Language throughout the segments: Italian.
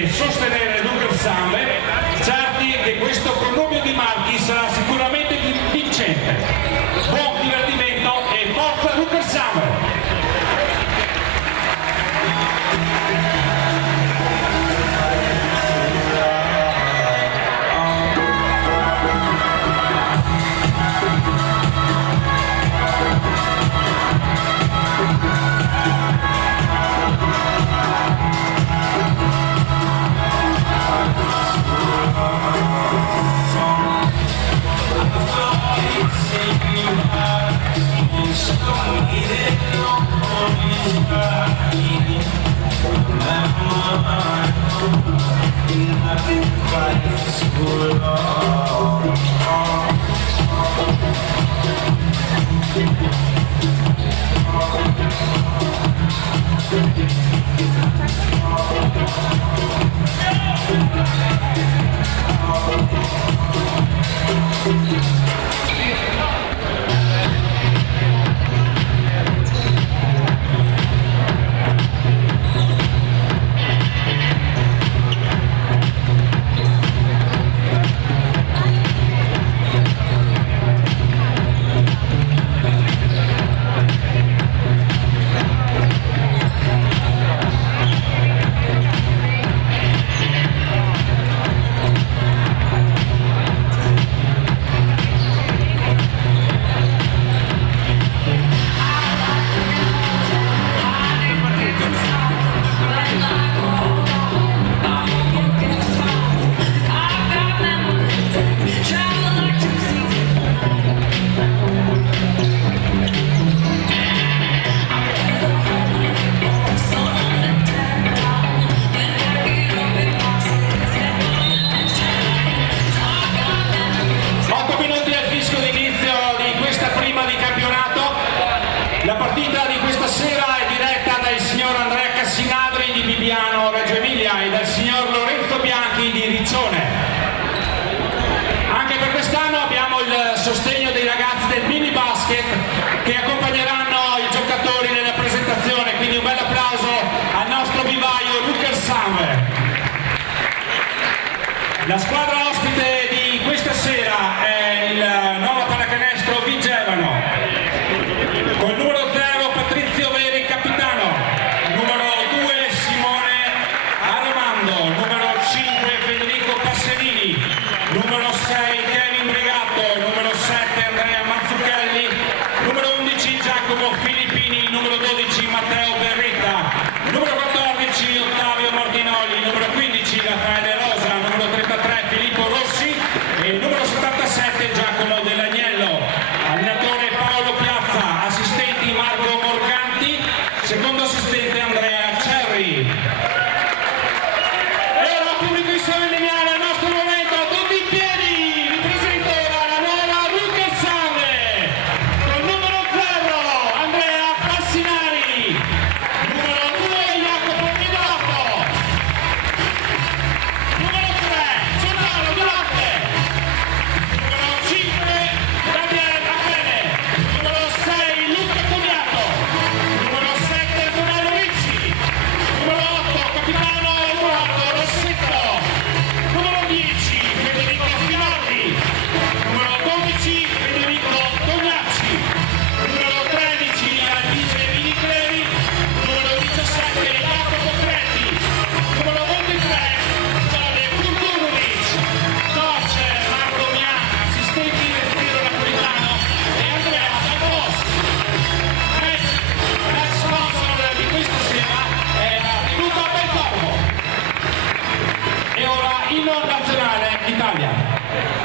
e sostenere Luca Sambe, certi che questo connubio di marchi sarà sicuramente vincente. Buon divertimento e forza Luca Sambe! La partita di questa sera è diretta dal signor Andrea Cassinadri di Bibbiano, Reggio Emilia, e dal signor Lorenzo Bianchi di Riccione. Anche per quest'anno abbiamo il sostegno dei ragazzi del mini basket che accompagneranno i giocatori nella presentazione, quindi un bel applauso al nostro vivaio Luca Sambe. La squadra ospite di questa sera è il Nuovo Pallacanestro Vigevano. Col numero 0 Patrizio Veri, capitano, numero 2 Simone Armando, numero 5 Federico Passerini, numero 6 Kevin Brigatto, numero 7 Andrea Mazzucchelli, numero 11 Giacomo Filippini, numero 12 Matteo Berritta, numero 14 Ottavio Mordinoli, numero 15 Raffaele Rosa, numero 33 Filippo Rossi e il numero 77 Giacomo Dell'Agnello. Allenatore Paolo Piazza, assistenti Marco Morganti, secondo assistente Andrea Cerri. E ora pubblico in solenniale al nostro momento, tutti in piedi, vi presento ora la nuova Luca Sambe, col numero 0 Andrea Passinari, numero 2 Jacopo Pidato, numero 3 Gennaro Durante, numero 5 Daniele Raffaele, numero 6 Luca Comiato, numero 7 Brunello Ricci, numero 8 capitano Eduardo Rossetto, numero 10 Federico Finardi, numero 12 Federico Tognacci, numero 13 Alice Vinicleri, numero 17 Jacopo Cretti, numero 23 Giove Kurkurovic, coach Marco Miana, assistenti Respiro Napolitano e Andrea Salvos. La sponsor di questa sera è la Tenuta Belcorvo. E ora inno nazionale Italia. Yeah.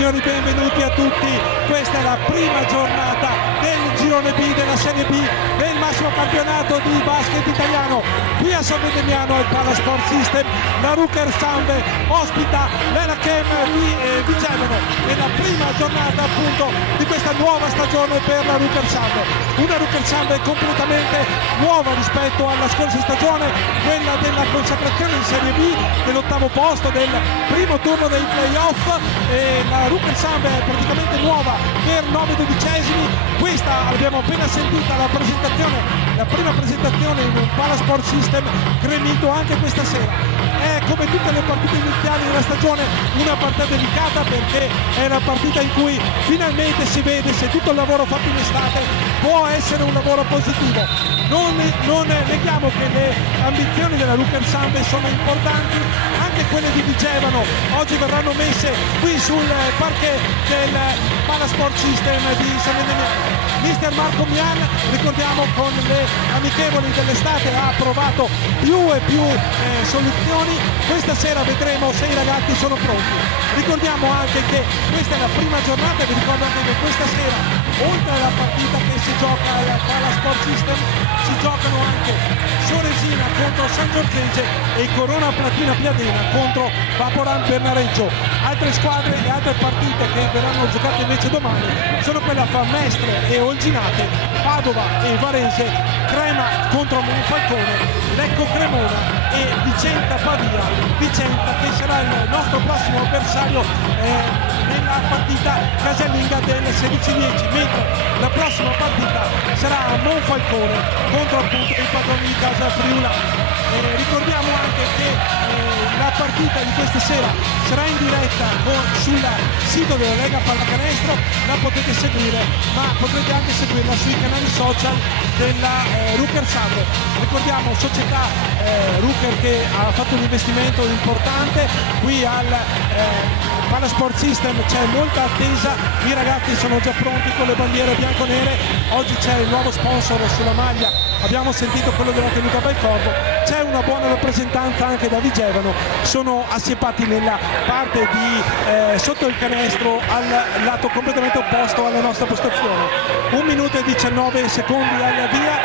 signori, benvenuti a tutti. Questa è la prima giornata del girone B della Serie B del massimo campionato di basket italiano. Qui a San Vendemiano al Palasport System la Ruker Sambe ospita l'Enachem di Vigevano nella prima giornata appunto di questa nuova stagione per la Ruker Sambe. Una Ruker Sambe completamente nuova rispetto alla scorsa stagione, quella della consacrazione in Serie B, dell'ottavo posto, del primo turno dei playoff. La Ruker Sambe è praticamente nuova per 9/12. Questa abbiamo appena sentita la prima presentazione in un Palasport System gremito anche questa sera. È come tutte le partite iniziali della stagione una partita delicata, perché è una partita in cui finalmente si vede se tutto il lavoro fatto in estate può essere un lavoro positivo. Non neghiamo che le ambizioni della Ruker Sambe sono importanti, anche quelle di Vigevano oggi verranno messe qui sul parquet del Palasport System di San Vendemiano. Mister Marco Mian, ricordiamo, con le amichevoli dell'estate ha provato più e più soluzioni. Questa sera vedremo se i ragazzi sono pronti. Ricordiamo anche che questa è la prima giornata e vi ricordo anche che questa sera, oltre alla partita che si gioca al Palasport System, si giocano anche Soresina contro San Giorgese e Corona Platina Piadena contro Vaporan Bernareggio. Altre squadre e altre partite che verranno giocate invece domani sono quella fra Mestre e Olginate, Padova e Varese, Crema contro Monfalcone, Lecco Cremona e Vicenza Pavia. Vicenza che sarà il nostro prossimo avversario nella partita casalinga del 16-10, mentre la prossima partita sarà a Monfalcone contro appunto i padroni di casa Friulano. Ricordiamo anche che la partita di questa sera sarà in diretta sul sito della Lega Pallacanestro, la potete seguire, ma potrete anche seguirla sui canali social della Ruker Sambe. Ricordiamo società Ruker che ha fatto un investimento importante qui al Palasport System, c'è molta attesa, i ragazzi sono già pronti con le bandiere bianco-nere, oggi c'è il nuovo sponsor sulla maglia, abbiamo sentito quello della tenuta Baicorvo, c'è una buona rappresentanza anche da Vigevano, sono assiepati nella parte di sotto il canestro al lato completamente opposto alla nostra postazione. 1 minuto e 19 secondi alla via,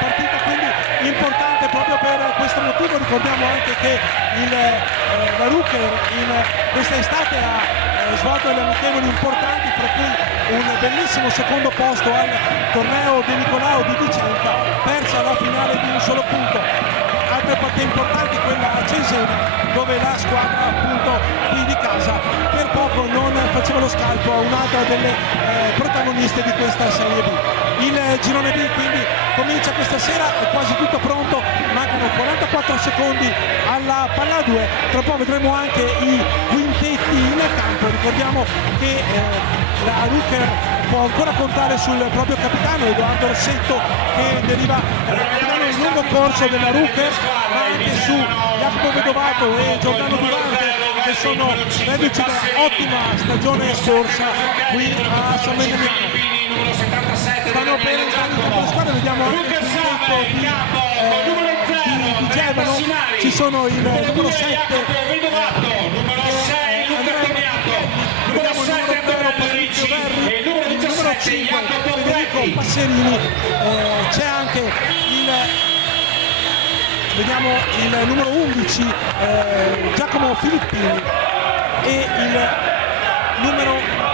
partita quindi importante proprio per questo motivo. Ricordiamo anche che la Ruker in questa estate ha svolto delle amichevoli importanti, fra cui un bellissimo secondo posto al torneo De Nicolao di Vicenza, persa la finale di un solo punto. Altre partite importanti, quella a Cesena, dove la squadra appunto qui di casa per poco non faceva lo scalpo a un'altra delle protagoniste di questa Serie B. Il girone B quindi comincia questa sera, è quasi tutto pronto, mancano 44 secondi alla palla 2, tra poco vedremo anche i quintetti in campo. Ricordiamo che la Ruker può ancora contare sul proprio capitano Edoardo Rossetto, che deriva dal lungo corso della Ruker, ma anche su Jacopo Vedovato e Giordano Durante, che sono reduci da ottima stagione scorsa qui a San Vendemiano. Stanno per entrare in campo la squadra, vediamo anche il quintetto di Vigevano, ci sono il numero 7 Patrizio Verri, il numero 5 Federico Passerini, c'è anche il numero 11 Giacomo Filippini e il numero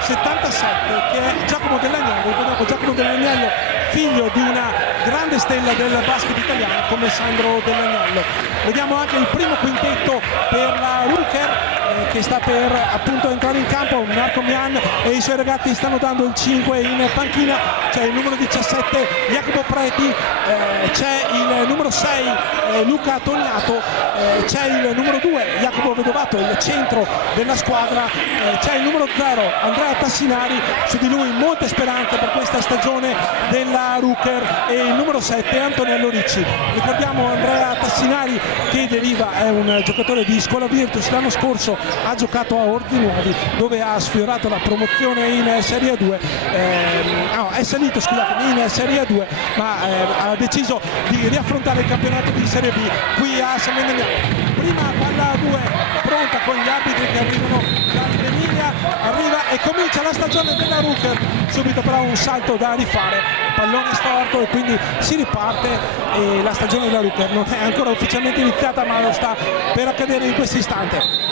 77 che è Giacomo Dell'Agnello. Ricordiamo Giacomo Dell'Agnello, figlio di una grande stella del basket italiano come Sandro Dell'Agnello. Vediamo anche il primo quintetto per la Ruker che sta per appunto entrare in campo. Marco Mian e i suoi ragazzi stanno dando il 5 in panchina, c'è il numero 17 Jacopo Preti, c'è il numero 6 Luca Tognato, c'è il numero 2 Jacopo Vedovato, il centro della squadra, c'è il numero 0 Andrea Tassinari, su di lui molte speranze per questa stagione della Ruker, e il numero 7 Antonello Ricci. Ricordiamo Andrea Tassinari che deriva, è un giocatore di Scuola Virtus, l'anno scorso ha giocato a Orti Nuovi dove ha sfiorato la promozione in Serie 2, è salito in Serie 2, ma ha deciso di riaffrontare il campionato di Serie B qui a San Vendemiano. Prima palla 2 pronta con gli arbitri che arrivano dall'Emilia arriva e comincia la stagione della Ruker, subito però un salto da rifare, pallone storto e quindi si riparte e la stagione della Ruker non è ancora ufficialmente iniziata ma lo sta per accadere in questo istante.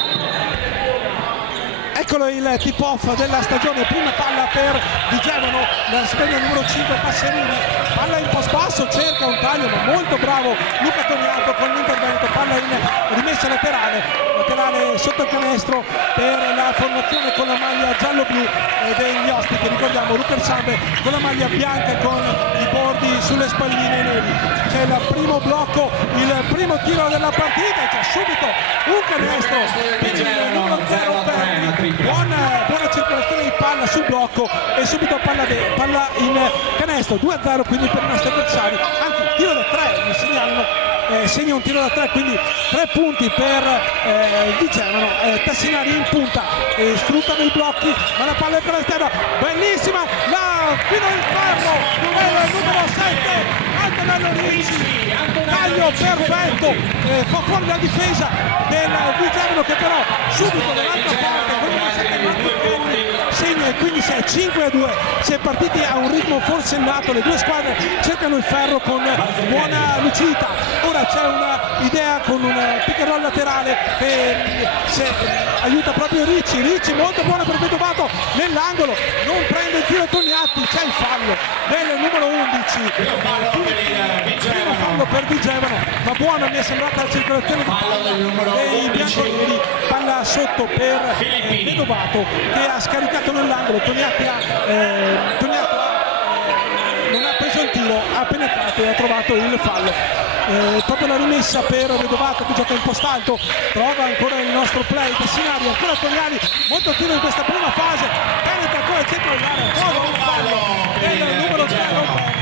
Eccolo il tip-off della stagione, prima palla per Vigevano, la spegna numero 5 Passerini, palla in post basso, cerca un taglio ma molto bravo Luca Toniato con l'intervento, palla in rimessa laterale sotto il canestro per la formazione con la maglia giallo-blu degli ospiti, ricordiamo Ruker Sambe con la maglia bianca con i bordi sulle spalline neri. C'è il primo blocco, il primo tiro della partita, c'è subito un canestro per il numero 0 Perni. Buona circolazione di palla sul blocco e subito palla in canestro, 2-0 quindi per i nostri avversari, anzi tiro da 3 mi segnalano, segna un tiro da 3 quindi 3 punti per Vigevano. Tassinari in punta, sfruttano i blocchi ma la palla è per esterna, bellissima la fino in ferro del numero 7 Antonello Ricci, taglio perfetto, fa fuori la difesa del Vigevano che però subito dall'altra parte con segna e quindi si è 5-2, si è partiti a un ritmo forsennato, le due squadre cercano il ferro con buona lucidità. Ora c'è un'idea con un pick and roll laterale che aiuta proprio Ricci molto buono per Vedovato nell'angolo, non prende il tiro Toniatti, c'è il fallo del numero 11, primo fallo per Vigevano, ma buona mi è sembrata la circolazione dei bianconeri, palla sotto per Vedovato che ha scaricato nell'angolo, Toniatti non ha preso il tiro, ha penetrato e ha trovato il fallo. Proprio la rimessa per Vedovato che gioca in post alto, trova ancora il nostro play Tassinari, ancora Togliani, molto tiro in questa prima fase, penetra ancora il centro dell'area, trova un fallo del numero 0.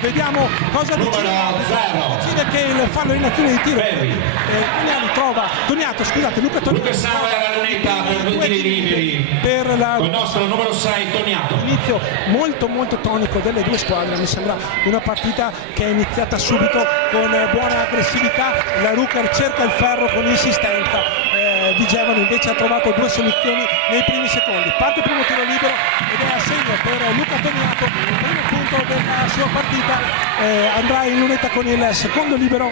Vediamo cosa decide che il fallo in azione di tiro. Togliani trova Toniato, scusate, Luca Toniato alla lunetta per 2 tiri liberi per il nostro numero 6 Toniato. Inizio molto tonico delle due squadre, mi sembra una partita che è iniziata subito con buona aggressività, la Ruker cerca il ferro con insistenza, Vigevano invece ha trovato due soluzioni nei primi secondi, parte il primo tiro libero ed è a segno per Luca Toniato, primo punto della sua partita, andrà in lunetta con il secondo libero.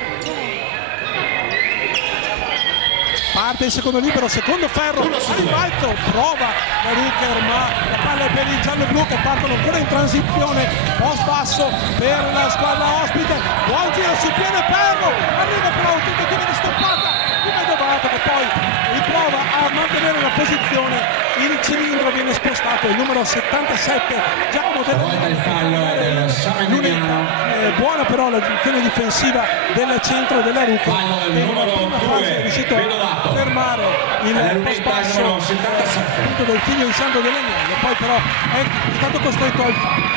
Parte il secondo libero, secondo ferro, rimbalzo, prova la Ruker ma la palla è per il giallo-blu che partono ancora in transizione, post basso per la squadra ospite, buon giro sul piede ferro, arriva però un tentativo di stoppata di Vedovato che poi riprova a mantenere la posizione, il cilindro viene spostato, il numero 77 Giacomo del fallo è del Samendemiano. Buona però la gestione difensiva del centro della Ruker, fallo del numero 2 è riuscito a fermare il post basso del figlio di Sandro Dell'Agnello, poi però è stato costretto al fallo.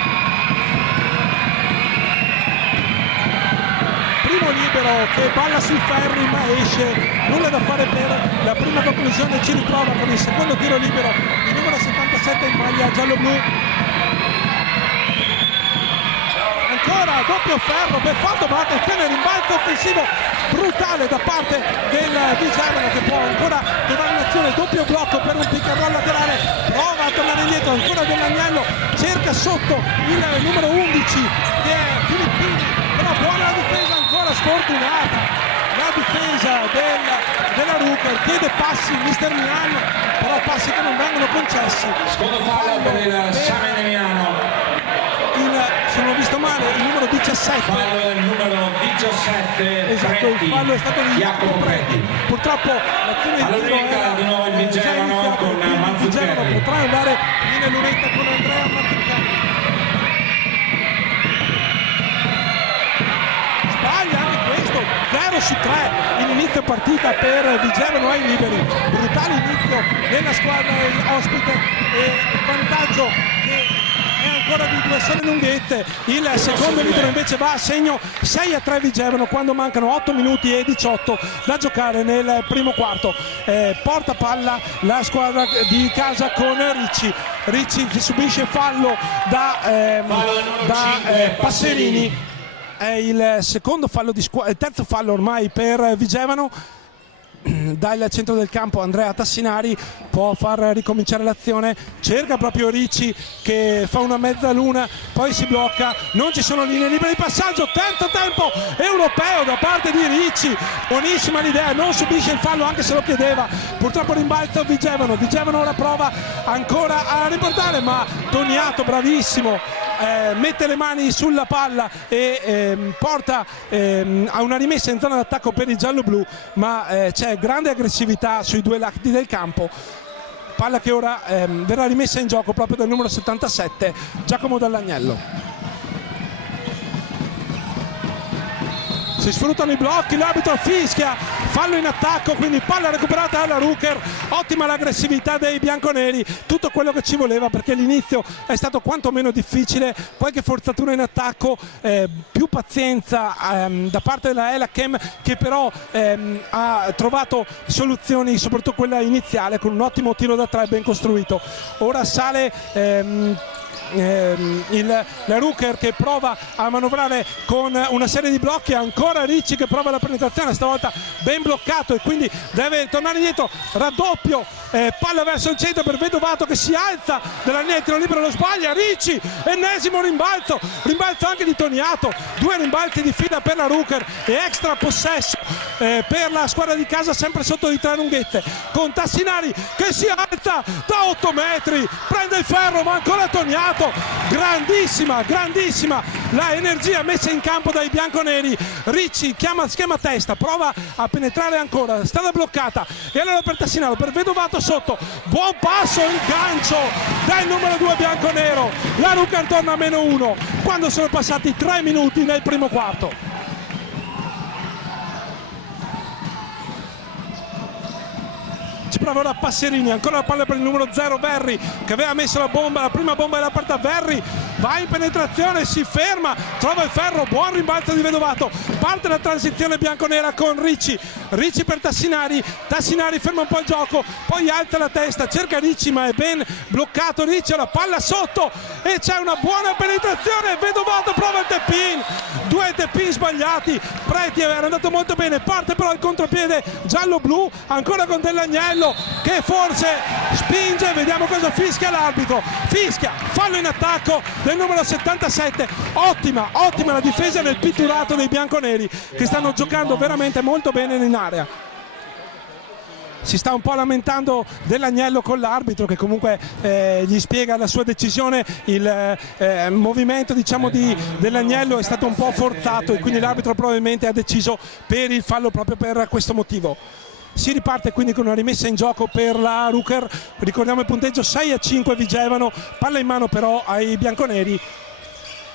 Primo libero che balla sui ferri ma esce, nulla da fare per la prima conclusione, ci riprova con il secondo tiro libero il numero 77 in maglia giallo-blu. Ancora doppio ferro, ben fatto, ma attenzione, rimbalzo offensivo brutale da parte del Vigevano che può ancora trovare un'azione, doppio blocco per un pick and roll laterale, prova a tornare indietro, ancora Dell'Agnello, cerca sotto il numero 11 che è Filippini, però buona la difesa, ancora sfortunata la difesa della Ruker, chiede passi Mister Milan, però passi che non vengono concessi. Secondo fallo per il Samendemiano. Se non ho visto male, il numero 17. Fallo del numero 17. Esatto, Preti, il fallo è stato di Jacopo Preti. Purtroppo l'azione di tiro lunetta di nuovo il Vigevano con Mazzucchelli. Potrà andare in lunetta con Andrea Mazzucchelli. Sbaglia anche questo, 0 su 3 in inizio partita per Vigevano ai liberi. Brutale inizio della squadra ospite e vantaggio che ancora di 2 sole lunghezze. Il secondo libero invece va a segno 6-3 Vigevano quando mancano 8 minuti e 18 da giocare nel primo quarto. Porta palla la squadra di casa con Ricci che subisce fallo da Passerini. È il secondo fallo il terzo fallo ormai per Vigevano. dal centro del campo Andrea Tassinari può far ricominciare l'azione, cerca proprio Ricci che fa una mezzaluna, poi si blocca, non ci sono linee libere di passaggio, terzo tempo europeo da parte di Ricci, buonissima l'idea, non subisce il fallo anche se lo chiedeva, purtroppo rimbalzo Vigevano ora prova ancora a riportare, ma Toniato bravissimo, mette le mani sulla palla e porta a una rimessa in zona d'attacco per il giallo-blu, ma c'è grande aggressività sui due lati del campo, palla che ora verrà rimessa in gioco proprio dal numero 77 Giacomo Dall'Agnello. Si sfruttano i blocchi, l'arbitro fischia, fallo in attacco, quindi palla recuperata dalla Ruker, ottima l'aggressività dei bianconeri, tutto quello che ci voleva perché l'inizio è stato quantomeno difficile, qualche forzatura in attacco, più pazienza da parte della Elachem che però ha trovato soluzioni, soprattutto quella iniziale con un ottimo tiro da tre ben costruito. Ora sale la Ruker che prova a manovrare con una serie di blocchi, ancora Ricci che prova la penetrazione, stavolta ben bloccato e quindi deve tornare indietro, raddoppio, palla verso il centro per Vedovato che si alza dalla linea di tiro libero, lo sbaglia Ricci, ennesimo rimbalzo anche di Toniato, due rimbalzi di fila per la Ruker e extra possesso per la squadra di casa sempre sotto di tre lunghezze, con Tassinari che si alza da 8 metri, prende il ferro ma ancora Toniato, grandissima la energia messa in campo dai bianconeri. Ricci chiama schema testa, prova a penetrare ancora, strada bloccata e allora per Tassinaro, per Vedovato sotto, buon passo, il gancio del numero 2 bianconero, la Ruker torna a -1 quando sono passati 3 minuti nel primo quarto. Ci prova ora Passerini, ancora la palla per il numero 0 Verri che aveva messo la prima bomba della partita. Verri va in penetrazione, si ferma, trova il ferro, buon rimbalzo di Vedovato, parte la transizione bianconera con Ricci per Tassinari ferma un po' il gioco, poi alza la testa, cerca Ricci ma è ben bloccato Ricci, la palla sotto e c'è una buona penetrazione, Vedovato prova il tap-in, due tap-in sbagliati, Preti era andato molto bene, parte però il contropiede giallo-blu, ancora con Dell'Agnello che forse spinge, vediamo cosa fischia l'arbitro, fischia fallo in attacco del numero 77, ottima la difesa nel pitturato dei bianconeri che stanno giocando veramente molto bene in area. Si sta un po' lamentando Dell'Agnello con l'arbitro che comunque gli spiega la sua decisione, il movimento diciamo di Dell'Agnello è stato un po' forzato e quindi l'arbitro probabilmente ha deciso per il fallo proprio per questo motivo. Si riparte quindi con una rimessa in gioco per la Ruker, ricordiamo il punteggio 6-5 Vigevano, palla in mano però ai bianconeri,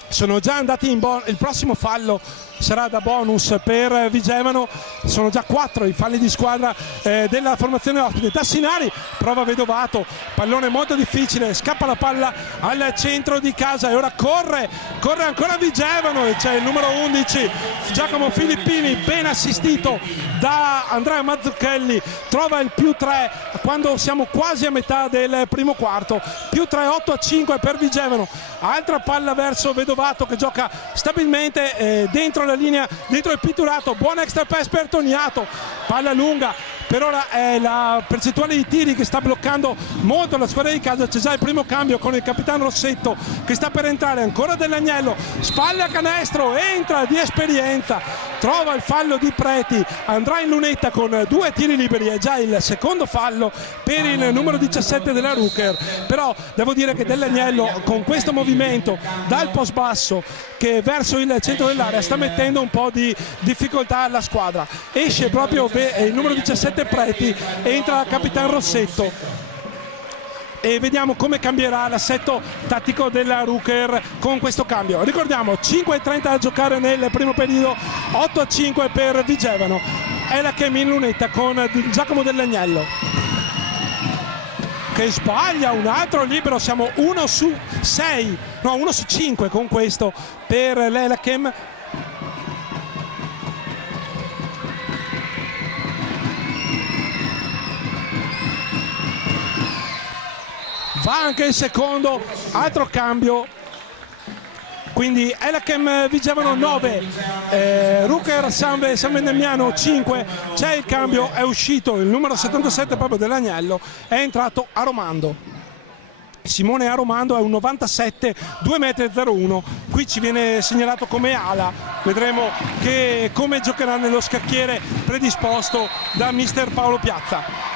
sono già andati il prossimo fallo sarà da bonus per Vigevano, sono già 4 i falli di squadra della formazione ospite. Tassinari prova Vedovato, pallone molto difficile, scappa la palla al centro di casa e ora corre ancora Vigevano e c'è il numero 11 Giacomo Filippini ben assistito da Andrea Mazzucchelli, trova il +3 quando siamo quasi a metà del primo quarto, +3, 8-5 per Vigevano, altra palla verso Vedovato che gioca stabilmente dentro la linea, dentro il pitturato, buon extra pass per Toniato, palla lunga, per ora è la percentuale di tiri che sta bloccando molto la squadra di casa, c'è già il primo cambio con il capitano Rossetto che sta per entrare, ancora Dell'Agnello, spalle a canestro, entra di esperienza, trova il fallo di Preti, andrà in lunetta con 2 tiri liberi, è già il secondo fallo per il numero 17 della Ruker, però devo dire che Dell'Agnello con questo movimento dal post basso che verso il centro dell'area sta mettendo un po' di difficoltà alla squadra, esce proprio il numero 17 Preti, entra il capitano Rossetto e vediamo come cambierà l'assetto tattico della Ruker con questo cambio. Ricordiamo 5:30 da giocare nel primo periodo, 8-5 per Vigevano, è la che in lunetta con Giacomo Dell'Agnello che sbaglia, un altro libero, siamo 1 su 5 con questo per l'Elachem. Va anche il secondo, altro cambio quindi Elachem Vigevano 9, Ruker San Vendemiano 5. C'è il cambio, è uscito il numero 77 proprio dell'Agnello, è entrato Aromando. Simone Aromando è un 97, 2,01 m. Qui ci viene segnalato come ala, vedremo come giocherà nello scacchiere predisposto da mister Paolo Piazza.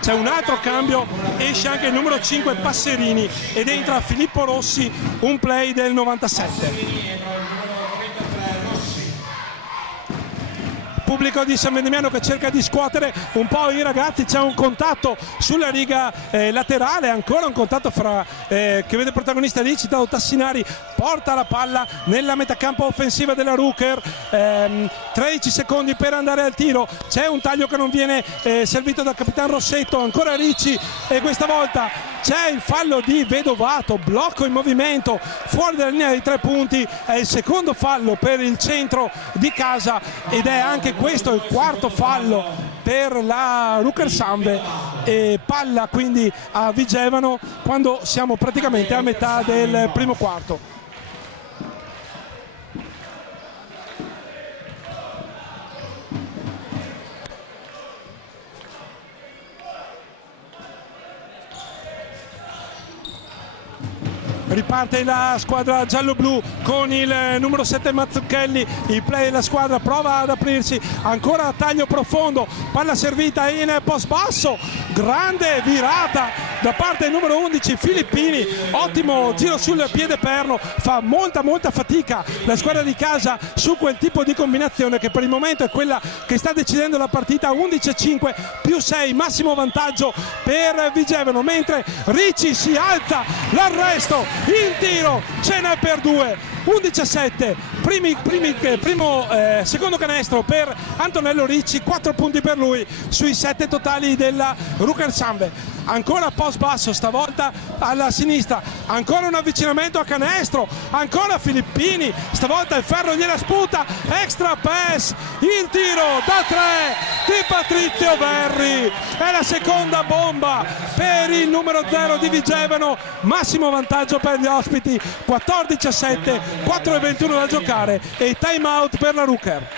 C'è un altro cambio, esce anche il numero 5 Passerini ed entra Filippo Rossi, un play del 97. Pubblico di San Vendemiano che cerca di scuotere un po' i ragazzi, c'è un contatto sulla riga laterale, ancora un contatto che vede protagonista lì, citato Tassinari, porta la palla nella metacampo offensiva della Ruker, 13 secondi per andare al tiro, c'è un taglio che non viene servito dal capitano Rossetto, ancora Ricci e questa volta c'è il fallo di Vedovato, blocco in movimento fuori dalla linea dei 3 punti, è il secondo fallo per il centro di casa ed è anche questo il quarto fallo per la Ruker Sanve, e palla quindi a Vigevano quando siamo praticamente a metà del primo quarto. Riparte la squadra giallo-blu con il numero 7 Mazzucchelli, il play della squadra prova ad aprirsi, ancora taglio profondo, palla servita in post basso, grande virata da parte del numero 11 Filippini, ottimo giro sul piede perno, fa molta fatica la squadra di casa su quel tipo di combinazione che per il momento è quella che sta decidendo la partita. 11-5 più 6, massimo vantaggio per Vigevano, mentre Ricci si alza, l'arresto, il tiro, ce n'è per 2. 11-7, secondo canestro per Antonello Ricci, 4 punti per lui sui 7 totali della Ruker Sanve. Ancora post basso, stavolta alla sinistra, ancora un avvicinamento a canestro, ancora Filippini, stavolta il ferro gliela sputa, extra pass, il tiro da 3 di Patrizio Verri, è la seconda bomba per il numero 0 di Vigevano, massimo vantaggio per gli ospiti, 14-7, 4:21 da giocare e time out per la Ruker.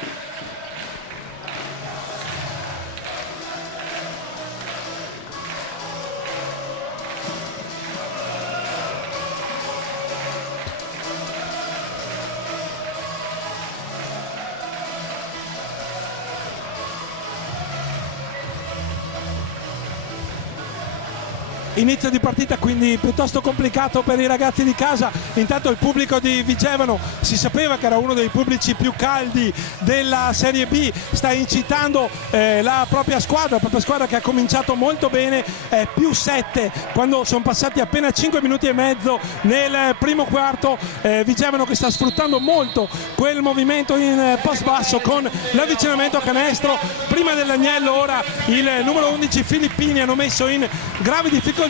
Inizio di partita quindi piuttosto complicato per i ragazzi di casa. Intanto il pubblico di Vigevano, si sapeva che era uno dei pubblici più caldi della Serie B, sta incitando la propria squadra che ha cominciato molto bene, più 7 quando sono passati appena 5 minuti e mezzo nel primo quarto. Vigevano che sta sfruttando molto quel movimento in post basso con l'avvicinamento a canestro prima dell'Agnello. Ora il numero 11 Filippini hanno messo in gravi difficoltà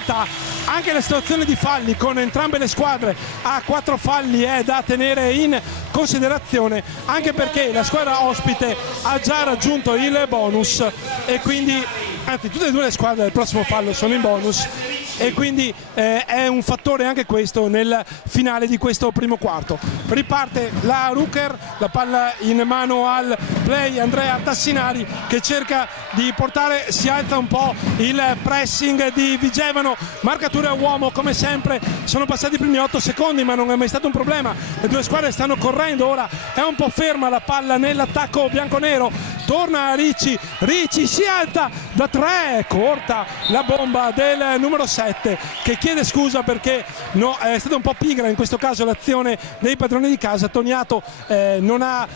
anche la situazione di falli con entrambe le squadre a 4 falli è da tenere in considerazione, anche perché la squadra ospite ha già raggiunto il bonus e quindi anzi tutte e due le squadre del prossimo fallo sono in bonus e quindi è un fattore anche questo nel finale di questo primo quarto. Riparte la Ruker, la palla in mano al play Andrea Tassinari che cerca di portare, si alza un po' il pressing di Vigevano, marcatura a uomo come sempre, sono passati i primi 8 secondi ma non è mai stato un problema, le due squadre stanno correndo, ora è un po' ferma la palla nell'attacco bianconero, torna a Ricci, Ricci si alza da 3, corta la bomba del numero 7 che chiede scusa perché è stata un po' pigra in questo caso l'azione dei padroni di casa. Toniato non ha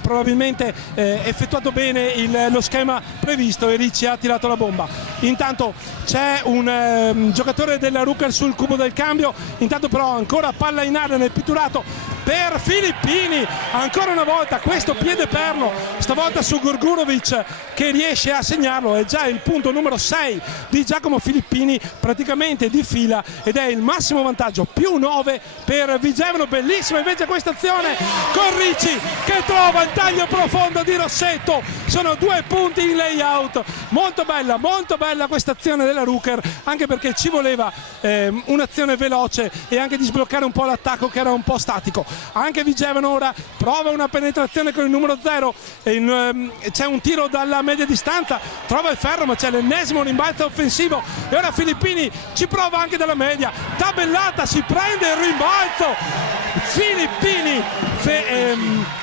probabilmente effettuato bene lo schema previsto e Ricci ha tirato la bomba. Intanto c'è un giocatore della Ruker sul cubo del cambio, intanto però ancora palla in aria nel pitturato, per Filippini, ancora una volta questo piede perno, stavolta su Gurgurovic che riesce a segnarlo. È già il punto numero 6 di Giacomo Filippini praticamente di fila ed è il massimo vantaggio, più 9 per Vigevano. Bellissima invece questa azione con Ricci che trova il taglio profondo di Rossetto, sono 2 punti in layout. Molto bella questa azione della Ruker, anche perché ci voleva un'azione veloce e anche di sbloccare un po' l'attacco che era un po' statico. Anche Vigevano ora prova una penetrazione con il numero 0, c'è un tiro dalla media distanza, trova il ferro ma c'è l'ennesimo rimbalzo offensivo e ora Filippini ci prova anche dalla media, tabellata, si prende il rimbalzo Filippini,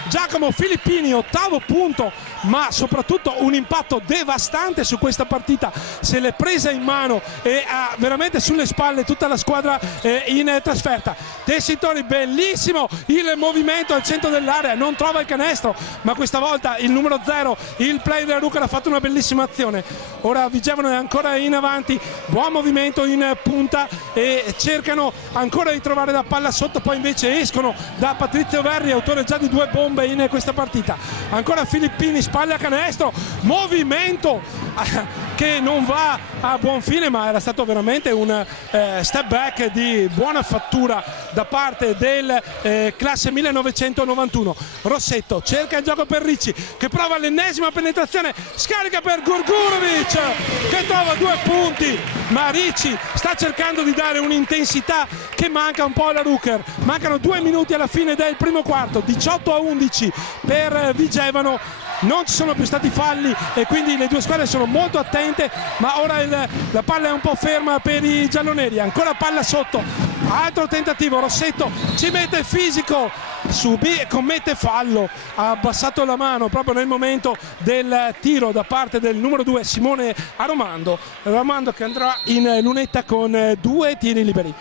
Giacomo Filippini, 8° punto, ma soprattutto un impatto devastante su questa partita, se l'è presa in mano e ha veramente sulle spalle tutta la squadra in trasferta. Tessitori, bellissimo il movimento al centro dell'area, non trova il canestro, ma questa volta il numero 0, il play della Ruker, ha fatto una bellissima azione. Ora Vigevano è ancora in avanti, buon movimento in punta e cercano ancora di trovare la palla sotto, poi invece escono da Patrizio Verri, autore già di 2 bombe in questa partita. Ancora Filippini, spalle a canestro, movimento che non va a buon fine, ma era stato veramente un step back di buona fattura da parte del classe 1991. Rossetto cerca il gioco per Ricci che prova l'ennesima penetrazione, scarica per Gurgurovic che trova 2 punti, ma Ricci sta cercando di dare un'intensità che manca un po' alla Ruker. Mancano 2 minuti alla fine del primo quarto, 18-11 per Vigevano. Non ci sono più stati falli e quindi le due squadre sono molto attente, ma ora la palla è un po' ferma per i gialloneri. Ancora palla sotto, altro tentativo, Rossetto ci mette il fisico, commette fallo, ha abbassato la mano proprio nel momento del tiro da parte del numero 2 Simone Aromando che andrà in lunetta con 2 tiri liberi.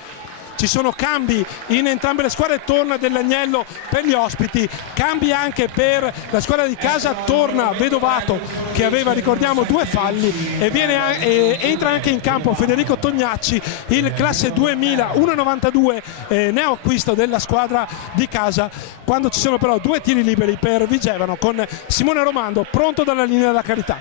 Ci sono cambi in entrambe le squadre, torna Dell'Agnello per gli ospiti, cambi anche per la squadra di casa, torna Vedovato che aveva, ricordiamo, 2 falli e entra anche in campo Federico Tognacci, il classe 2000 1,92 neoacquisto della squadra di casa, quando ci sono però 2 tiri liberi per Vigevano con Simone Aromando pronto dalla linea della carità.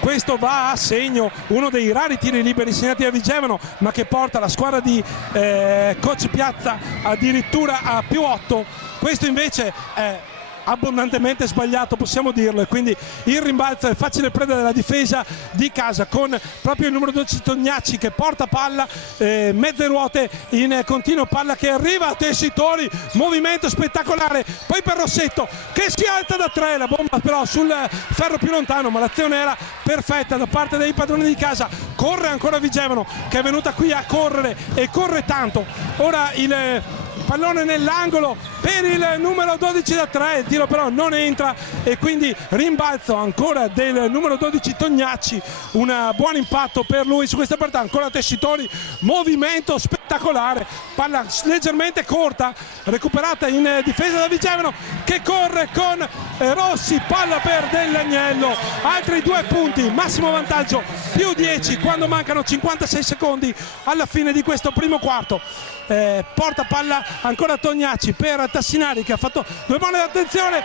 Questo va a segno, uno dei rari tiri liberi segnati da Vigevano, ma che porta la squadra di coach Piazza addirittura a +8. Questo invece è abbondantemente sbagliato, possiamo dirlo, e quindi il rimbalzo è facile preda della difesa di casa con proprio il numero 12 Tognacci che porta palla, mezze ruote in continuo, palla che arriva a Tessitori, movimento spettacolare, poi per Rossetto che si alza da 3, la bomba però sul ferro più lontano, ma l'azione era perfetta da parte dei padroni di casa. Corre ancora Vigevano che è venuta qui a correre e corre tanto. Ora il pallone nell'angolo per il numero 12 da 3, il tiro però non entra e quindi rimbalzo ancora del numero 12 Tognacci, un buon impatto per lui su questa partita. Ancora Tessitori, movimento spettacolare, palla leggermente corta recuperata in difesa da Vigevano che corre con Rossi, palla per Dell'Agnello, altri 2 punti, massimo vantaggio +10 quando mancano 56 secondi alla fine di questo primo quarto. Porta palla ancora Tognacci per Tassinari che ha fatto 2 buone, attenzione,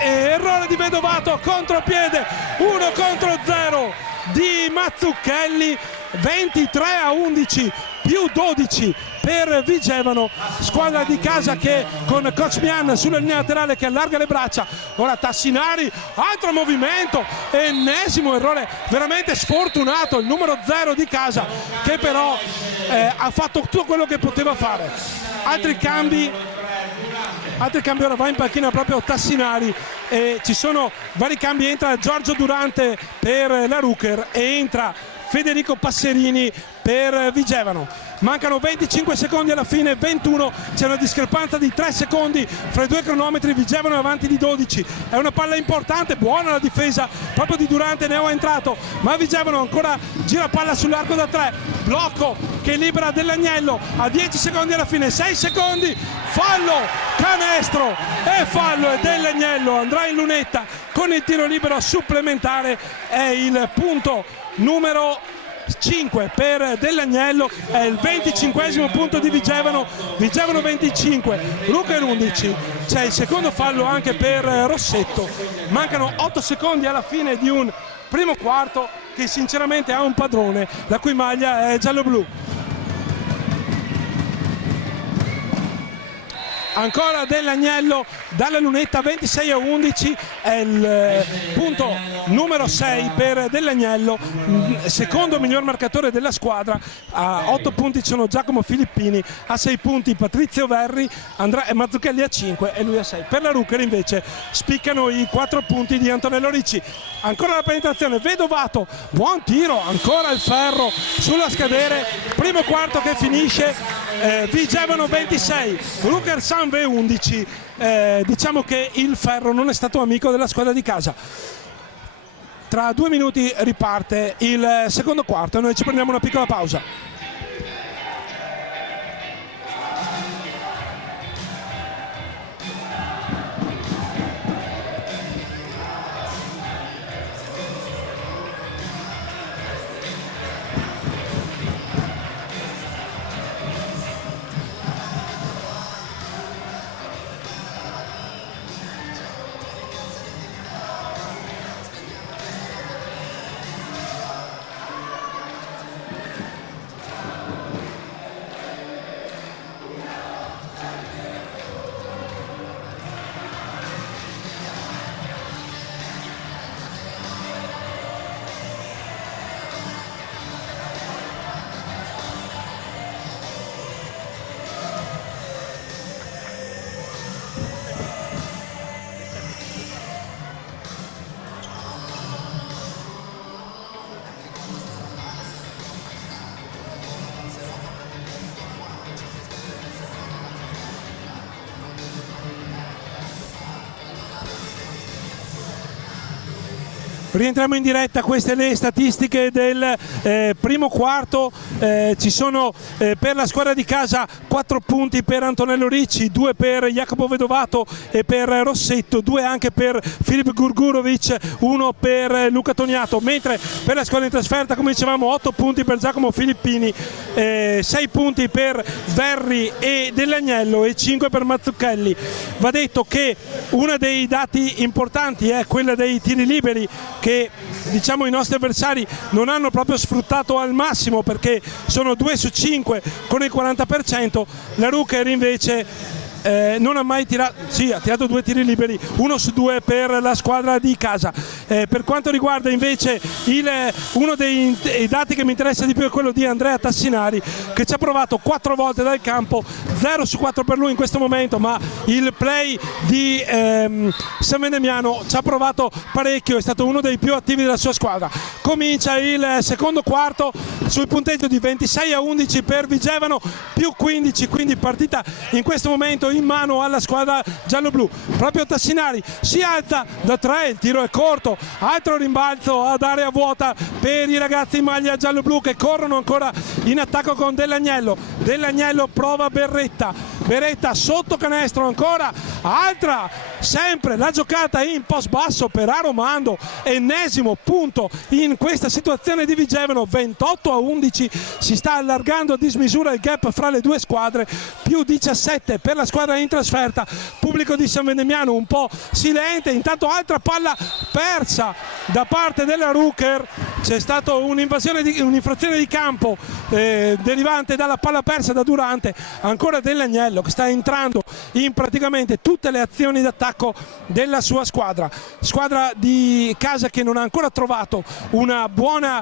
errore di Vedovato, contropiede, 1 contro 0 di Mazzucchelli, 23-11 +12 per Vigevano, squadra di casa che con coach Mian sulla linea laterale che allarga le braccia. Ora Tassinari, altro movimento, ennesimo errore veramente sfortunato, il numero 0 di casa che però ha fatto tutto quello che poteva fare. Altri cambi, ora va in panchina proprio Tassinari e ci sono vari cambi, entra Giorgio Durante per la Ruker e entra Federico Passerini per Vigevano. Mancano 25 secondi alla fine, 21, c'è una discrepanza di 3 secondi fra i 2 cronometri, Vigevano è avanti di 12, è una palla importante, buona la difesa proprio di Durante, ne è entrato, ma Vigevano ancora gira palla sull'arco da 3, blocco che libera Dell'Agnello a 10 secondi alla fine, 6 secondi, fallo, canestro e fallo, e Dell'Agnello andrà in lunetta con il tiro libero supplementare, è il punto numero 5 per Dell'Agnello, è il 25esimo punto di Vigevano, Vigevano 25, Rucker 11, c'è il secondo fallo anche per Rossetto, mancano 8 secondi alla fine di un primo quarto che sinceramente ha un padrone, la cui maglia è giallo-blu. Ancora Dell'Agnello dalla lunetta, 26-11, è il punto numero 6 per Dell'Agnello, secondo miglior marcatore della squadra. A 8 punti sono Giacomo Filippini, a 6 punti Patrizio Verri, Mazzucchelli a 5 e lui a 6. Per la Rucker invece spiccano i 4 punti di Antonello Ricci. Ancora la penetrazione, Vedovato, buon tiro, ancora il ferro sulla scadere, primo quarto che finisce, Vigevano 26, Rucker Sanve 11. Diciamo che il ferro non è stato amico della squadra di casa. Tra 2 minuti riparte il secondo quarto e noi ci prendiamo una piccola pausa. Rientriamo in diretta, queste le statistiche del primo quarto, ci sono per la squadra di casa 4 punti per Antonello Ricci, 2 per Jacopo Vedovato e per Rossetto, 2 anche per Filip Gurgurovic, 1 per Luca Toniato, mentre per la squadra in trasferta, come dicevamo, 8 punti per Giacomo Filippini, 6 punti per Verri e Dell'Agnello e 5 per Mazzucchelli. Va detto che uno dei dati importanti è quella dei tiri liberi, che diciamo i nostri avversari non hanno proprio sfruttato al massimo, perché sono 2 su 5 con il 40%, la Rucker invece non ha mai tirato, sì, ha tirato 2 tiri liberi, 1 su 2 per la squadra di casa. Per quanto riguarda invece uno dei dati che mi interessa di più è quello di Andrea Tassinari, che ci ha provato 4 volte dal campo, 0 su 4 per lui in questo momento, ma il play di San Vendemiano ci ha provato parecchio, è stato uno dei più attivi della sua squadra. Comincia il secondo quarto sul punteggio di 26-11 per Vigevano, più 15, quindi partita in questo momento in mano alla squadra giallo-blu. Proprio Tassinari si alza da 3, il tiro è corto, altro rimbalzo ad area vuota per i ragazzi in maglia giallo-blu che corrono ancora in attacco con Dell'Agnello. Dell'Agnello prova Beretta sotto canestro, ancora altra, sempre la giocata in post basso per Aromando, ennesimo punto in questa situazione di Vigevano, 28-11, si sta allargando a dismisura il gap fra le due squadre, più 17 per la squadra in trasferta. Pubblico di San Vendemiano un po' silente, intanto altra palla persa da parte della Rucker, c'è stata un'infrazione di campo derivante dalla palla persa da Durante. Ancora Dell'Agnello che sta entrando in praticamente tutte le azioni d'attacco della sua squadra di casa, che non ha ancora trovato una buona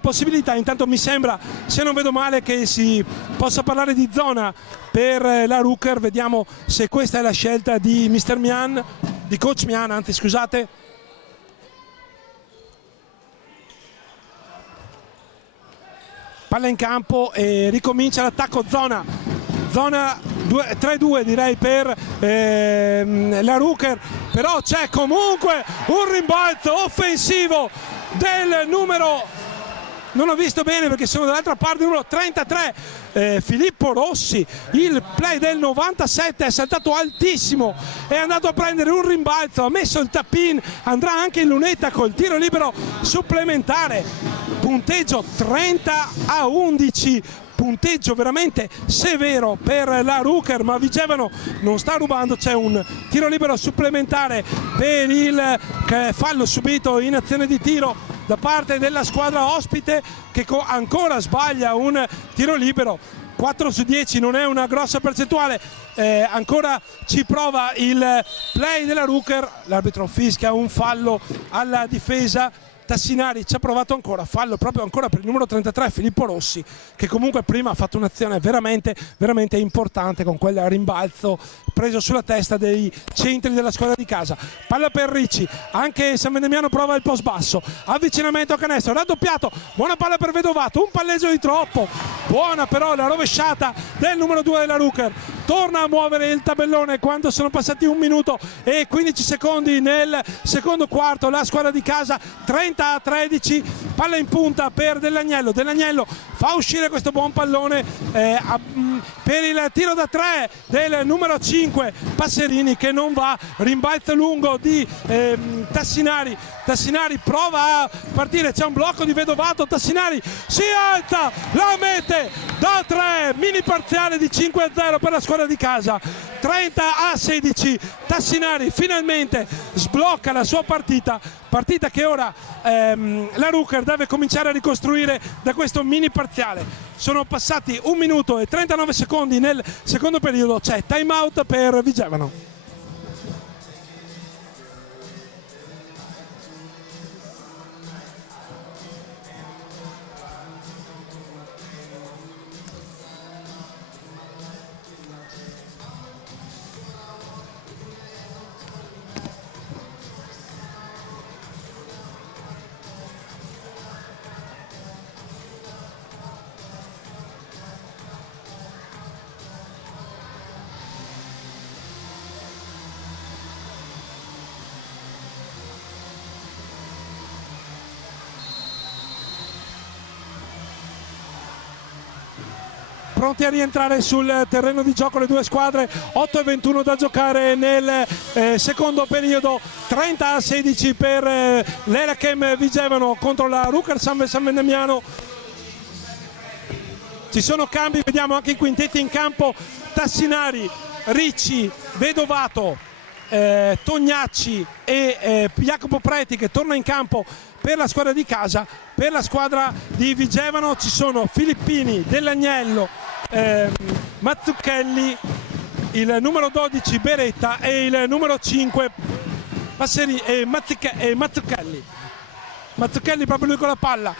possibilità. Intanto mi sembra, se non vedo male, che si possa parlare di zona per la Rucker. Vediamo se questa è la scelta di Mr. Mian, di coach Mian, anzi scusate. Palla in campo e ricomincia l'attacco zona 3-2 direi per la Rucker, però c'è comunque un rimbalzo offensivo del numero non ho visto bene perché sono dall'altra parte, numero 33 Filippo Rossi, il play del 97, è saltato altissimo, è andato a prendere un rimbalzo, ha messo il tap-in, andrà anche in lunetta col tiro libero supplementare, punteggio 30-11, punteggio veramente severo per la Ruker, ma Vigevano non sta rubando, c'è un tiro libero supplementare per il fallo subito in azione di tiro da parte della squadra ospite, che ancora sbaglia un tiro libero. 4 su 10 non è una grossa percentuale, ancora ci prova il play della Ruker, l'arbitro fischia un fallo alla difesa. Tassinari ci ha provato ancora, fallo proprio ancora per il numero 33 Filippo Rossi, che comunque prima ha fatto un'azione veramente importante con quel rimbalzo preso sulla testa dei centri della squadra di casa. Palla per Ricci, anche San Vendemiano prova il post basso, avvicinamento a canestro, raddoppiato, buona palla per Vedovato, un palleggio di troppo, buona però la rovesciata del numero 2 della Ruker. Torna a muovere il tabellone quando sono passati 1 minuto e 15 secondi nel secondo quarto, la squadra di casa 30-13, palla in punta per Dell'Agnello, Dell'Agnello fa uscire questo buon pallone per il tiro da 3 del numero 5 Passerini, che non va, rimbalzo lungo di Tassinari, Tassinari prova a partire, c'è un blocco di Vedovato, Tassinari si alza, la mette da 3, mini parziale di 5-0 per la squadra di casa, 30-16, Tassinari finalmente sblocca la sua partita che ora la Ruker deve cominciare a ricostruire da questo mini parziale. Sono passati 1 minuto e 39 secondi nel secondo periodo, c'è time out per Vigevano. Pronti a rientrare sul terreno di gioco le due squadre, 8:21 da giocare nel secondo periodo, 30-16 per l'Elachem Vigevano contro la Ruker San Vendemiano. Ci sono cambi, vediamo anche i quintetti in campo: Tassinari, Ricci, Vedovato, Tognacci e Jacopo Preti che torna in campo per la squadra di casa. Per la squadra di Vigevano ci sono Filippini, Dell'Agnello, Mazzucchelli, il numero 12 Beretta e il numero 5 Passeri e Mazzucchelli. Mazzucchelli proprio lui con la palla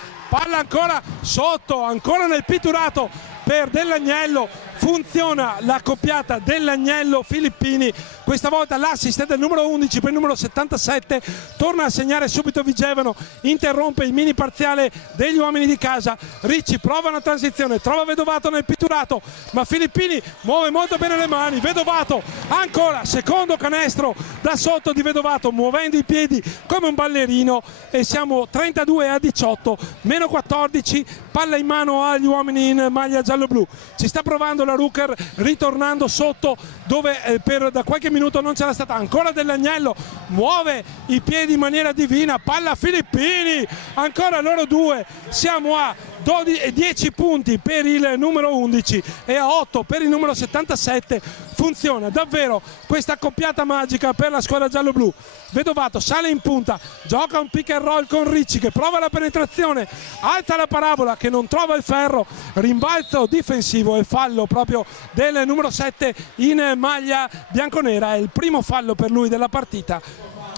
ancora sotto, ancora nel pitturato per Dell'Agnello, funziona la coppiata Dell'Agnello-Filippini, questa volta l'assist è del numero 11 per il numero 77, torna a segnare subito Vigevano, interrompe il mini parziale degli uomini di casa. Ricci prova una transizione, trova Vedovato nel pitturato, ma Filippini muove molto bene le mani, Vedovato ancora, secondo canestro da sotto di Vedovato, muovendo i piedi come un ballerino, e siamo 32-18, meno 14, palla in mano agli uomini in maglia giallo-blu. Ci sta provando la Ruker, ritornando sotto dove da qualche minuto non c'era stata. Ancora Dell'Agnello, muove i piedi in maniera divina, palla Filippini, ancora loro due, siamo a 10 punti per il numero 11 e a 8 per il numero 77. Funziona davvero questa accoppiata magica per la squadra giallo-blu. Vedovato sale in punta, gioca un pick and roll con Ricci che prova la penetrazione, alza la parabola che non trova il ferro, rimbalzo difensivo e fallo proprio del numero 7 in maglia bianconera. È il primo fallo per lui della partita,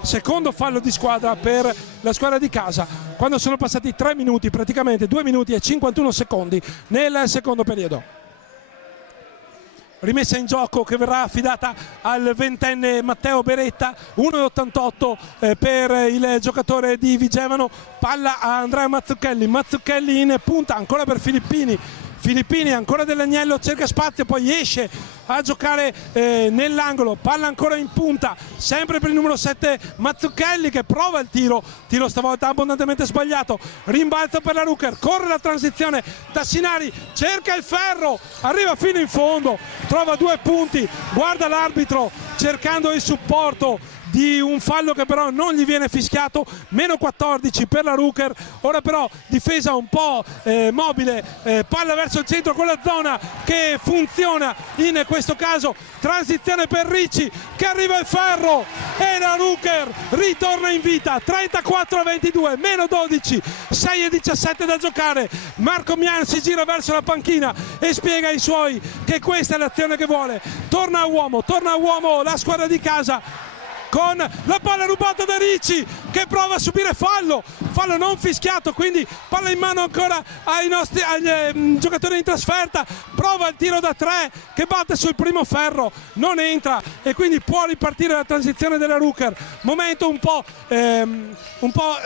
secondo fallo di squadra per la squadra di casa, quando sono passati 3 minuti, praticamente 2 minuti e 51 secondi nel secondo periodo. Rimessa in gioco che verrà affidata al ventenne Matteo Beretta, 1,88 per il giocatore di Vigevano, palla a Andrea Mazzucchelli, Mazzucchelli in punta ancora per Filippini, Filippini, ancora Dell'Agnello, cerca spazio, poi esce a giocare nell'angolo, palla ancora in punta, sempre per il numero 7 Mazzucchelli che prova il tiro stavolta abbondantemente sbagliato, rimbalzo per la Rucker, corre la transizione, Tassinari cerca il ferro, arriva fino in fondo, trova 2 punti, guarda l'arbitro cercando il supporto di un fallo che però non gli viene fischiato, meno 14 per la Rucker. Ora però difesa un po' mobile, palla verso il centro con la zona che funziona in questo caso, transizione per Ricci che arriva il ferro e la Rucker ritorna in vita, 34-22, meno 12, 6-17 da giocare. Marco Mian si gira verso la panchina e spiega ai suoi che questa è l'azione che vuole, torna a uomo la squadra di casa, con la palla rubata da Ricci che prova a subire fallo non fischiato, quindi palla in mano ancora agli giocatori in trasferta, prova il tiro da 3 che batte sul primo ferro, non entra e quindi può ripartire la transizione della Rucker. Momento un po'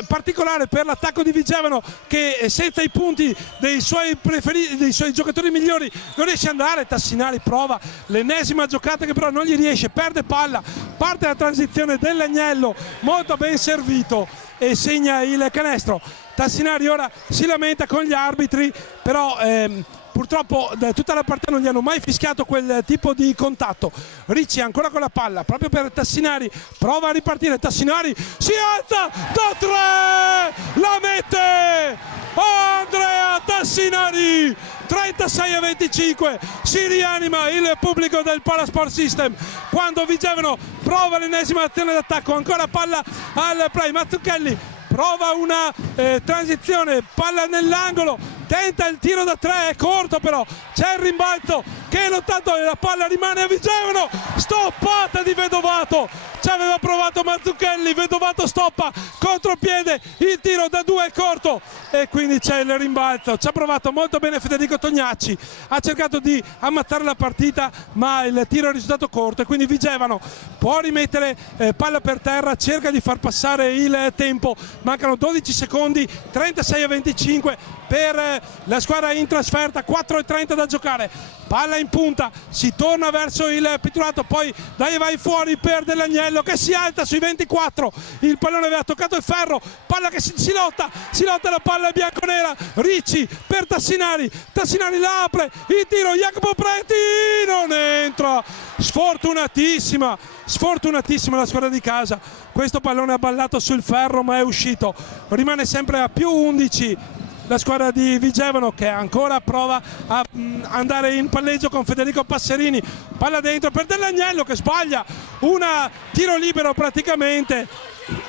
particolare per l'attacco di Vigevano che senza i punti dei suoi preferiti, dei suoi giocatori migliori non riesce ad andare. Tassinari prova l'ennesima giocata che però non gli riesce, perde palla, parte la transizione dell'Agnello molto ben servito e segna il canestro. Tassinari ora si lamenta con gli arbitri, però purtroppo tutta la partita non gli hanno mai fischiato quel tipo di contatto. Ricci ancora con la palla proprio per Tassinari, prova a ripartire, Tassinari si alza da 3, la mette Andrea Tassinari, 36-25, si rianima il pubblico del Palasport System quando Vigevano prova l'ennesima azione d'attacco, ancora palla al play, Mazzucchelli prova una transizione, palla nell'angolo, tenta il tiro da 3, è corto però, c'è il rimbalzo che è lottato e la palla rimane a Vigevano, stoppata di Vedovato, ci aveva provato Mazzucchelli, Vedovato stoppa, contropiede, il tiro da 2 è corto e quindi c'è il rimbalzo. Ci ha provato molto bene Federico Tognacci, ha cercato di ammazzare la partita ma il tiro è risultato corto e quindi Vigevano può rimettere palla per terra, cerca di far passare il tempo, mancano 12 secondi, 36-25 per la squadra in trasferta, 4:30 da giocare, palla in punta, si torna verso il pitturato, poi dai vai fuori per Dell'Agnello che si alza sui 24, il pallone aveva toccato il ferro, palla che si lotta, la palla è bianconera, Ricci per Tassinari, Tassinari la apre, il tiro, Jacopo Preti non entra, sfortunatissima la squadra di casa, questo pallone ha ballato sul ferro ma è uscito, rimane sempre a più 11 la squadra di Vigevano che ancora prova a andare in palleggio con Federico Passerini, palla dentro per Dell'Agnello che sbaglia un tiro libero, praticamente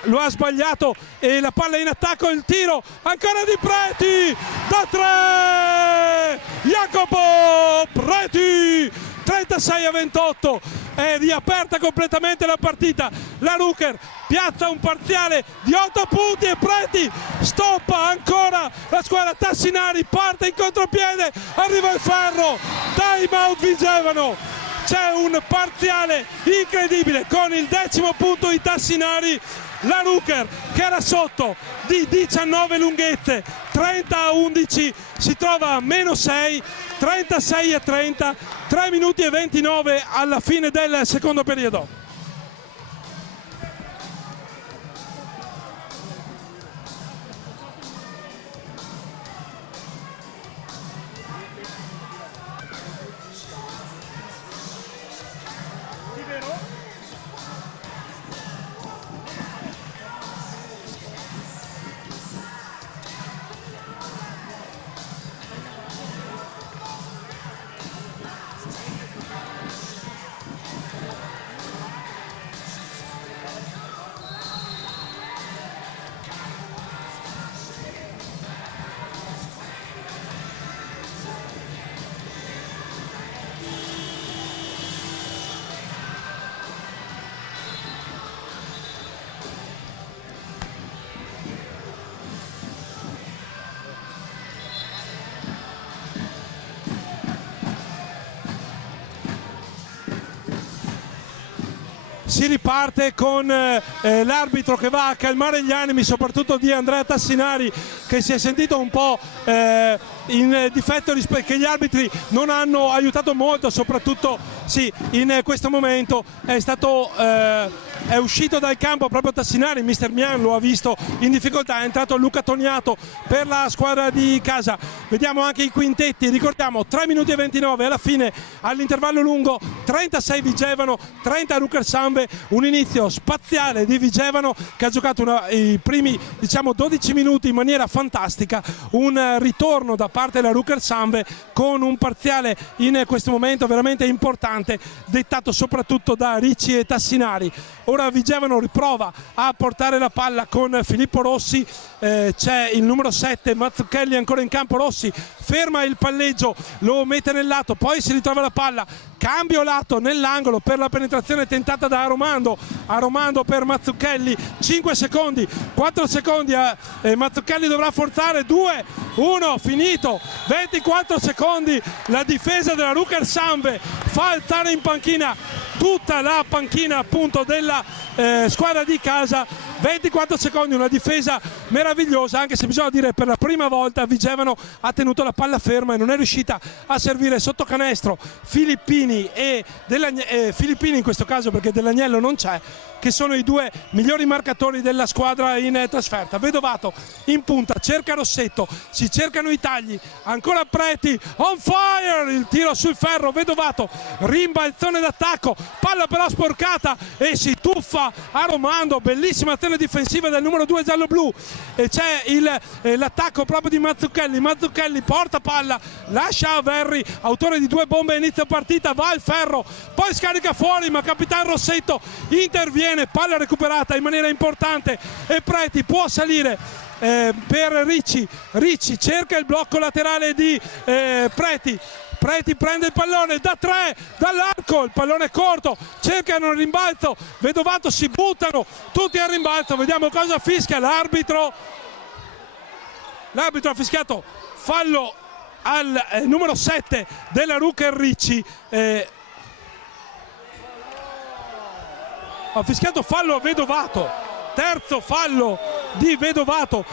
lo ha sbagliato e la palla in attacco, il tiro ancora di Preti da 3, Jacopo Preti, 36-28, è riaperta completamente la partita, la Rucker piazza un parziale di 8 punti e Preti stoppa ancora la squadra. Tassinari parte in contropiede, arriva il ferro, time out Vigevano, c'è un parziale incredibile con il 10° punto di Tassinari, la Rucker che era sotto di 19 lunghezze, 30-11, si trova a meno 6, 36-30, 3 minuti e 29 alla fine del secondo periodo. Si riparte con l'arbitro che va a calmare gli animi soprattutto di Andrea Tassinari che si è sentito un po' in difetto che gli arbitri non hanno aiutato molto, soprattutto sì, in questo momento è uscito dal campo proprio Tassinari, Mister Mian lo ha visto in difficoltà, è entrato Luca Toniato per la squadra di casa. Vediamo anche i quintetti, ricordiamo 3 minuti e 29 alla fine, all'intervallo lungo 36 Vigevano, 30 Rucker Samve, un inizio spaziale di Vigevano che ha giocato i primi 12 minuti in maniera fantastica, un ritorno da parte della Rucker Samve con un parziale in questo momento veramente importante, dettato soprattutto da Ricci e Tassinari. Ora Vigevano riprova a portare la palla con Filippo Rossi, c'è il numero 7 Mazzucchelli ancora in campo. Rossi ferma il palleggio, lo mette nel lato, poi si ritrova la palla, cambio lato nell'angolo per la penetrazione tentata da Aromando per Mazzucchelli, 5 secondi, 4 secondi, Mazzucchelli dovrà forzare, 2, 1, finito, 24 secondi, la difesa della Rucker Samve fa alzare in panchina tutta la panchina appunto della squadra di casa. 24 secondi, una difesa meravigliosa, anche se bisogna dire per la prima volta Vigevano ha tenuto la palla ferma e non è riuscita a servire sotto canestro Filippini Filippini in questo caso, perché Dell'Agnello non c'è, che sono i due migliori marcatori della squadra in trasferta. Vedovato in punta, cerca Rossetto, si cercano i tagli, ancora Preti, on fire, il tiro sul ferro, Vedovato, rimbalzone d'attacco, palla però sporcata e si tuffa Aromando, bellissima azione difensiva del numero 2 giallo-blu, e c'è l'attacco proprio di Mazzucchelli porta palla, lascia a Verri, autore di 2 bombe a inizio partita, va al ferro, poi scarica fuori, ma Capitan Rossetto interviene, palla recuperata in maniera importante e Preti può salire per Ricci cerca il blocco laterale di Preti prende il pallone da 3 dall'arco, il pallone è corto, cercano il rimbalzo, Vedovato, si buttano tutti al rimbalzo, vediamo cosa fischia l'arbitro ha fischiato fallo al numero 7 della Rucker Ricci, ha fischiato fallo a Vedovato, terzo fallo di Vedovato,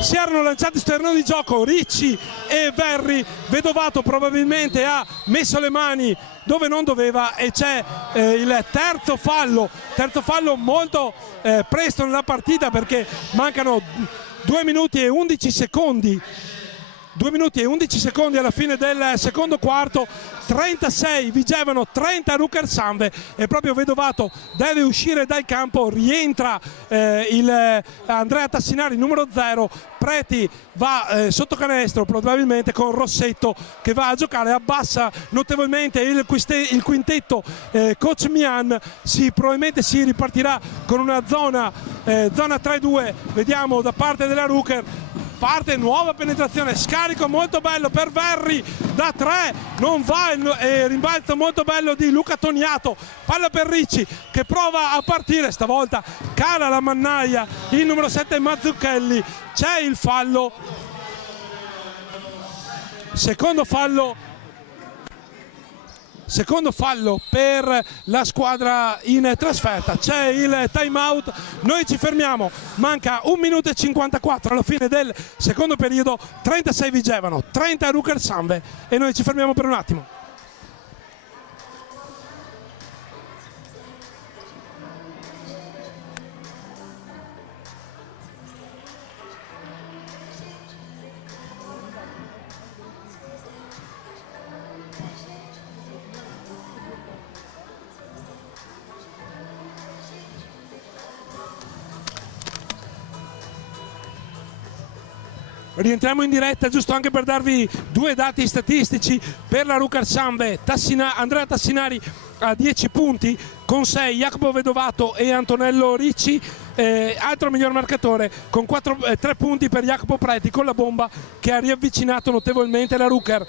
si erano lanciati sul terreno di gioco Ricci e Verri, Vedovato probabilmente ha messo le mani dove non doveva e c'è il terzo fallo molto presto nella partita, perché mancano 2 minuti e 11 secondi alla fine del secondo quarto, 36 Vigevano, 30 Rucker Samve, e proprio Vedovato deve uscire dal campo, rientra Andrea Tassinari numero 0, Preti va sotto canestro probabilmente con Rossetto che va a giocare, abbassa notevolmente il quintetto, coach Mian probabilmente si ripartirà con una zona 3-2, vediamo da parte della Rucker. Parte nuova penetrazione, scarico molto bello per Verri da 3, non va, rimbalzo molto bello di Luca Toniato, palla per Ricci che prova a partire, stavolta cala la mannaia il numero 7 Mazzucchelli, c'è il fallo, secondo fallo per la squadra in trasferta, c'è il time out, noi ci fermiamo, manca 1 minuto e 54 alla fine del secondo periodo, 36 Vigevano, 30 Rucker Samve e noi ci fermiamo per un attimo. Rientriamo in diretta giusto anche per darvi 2 dati statistici per la Rucker Samve. Andrea Tassinari a 10 punti con 6 Jacopo Vedovato e Antonello Ricci, altro miglior marcatore con 3 punti per Jacopo Preti con la bomba che ha riavvicinato notevolmente la Rucker.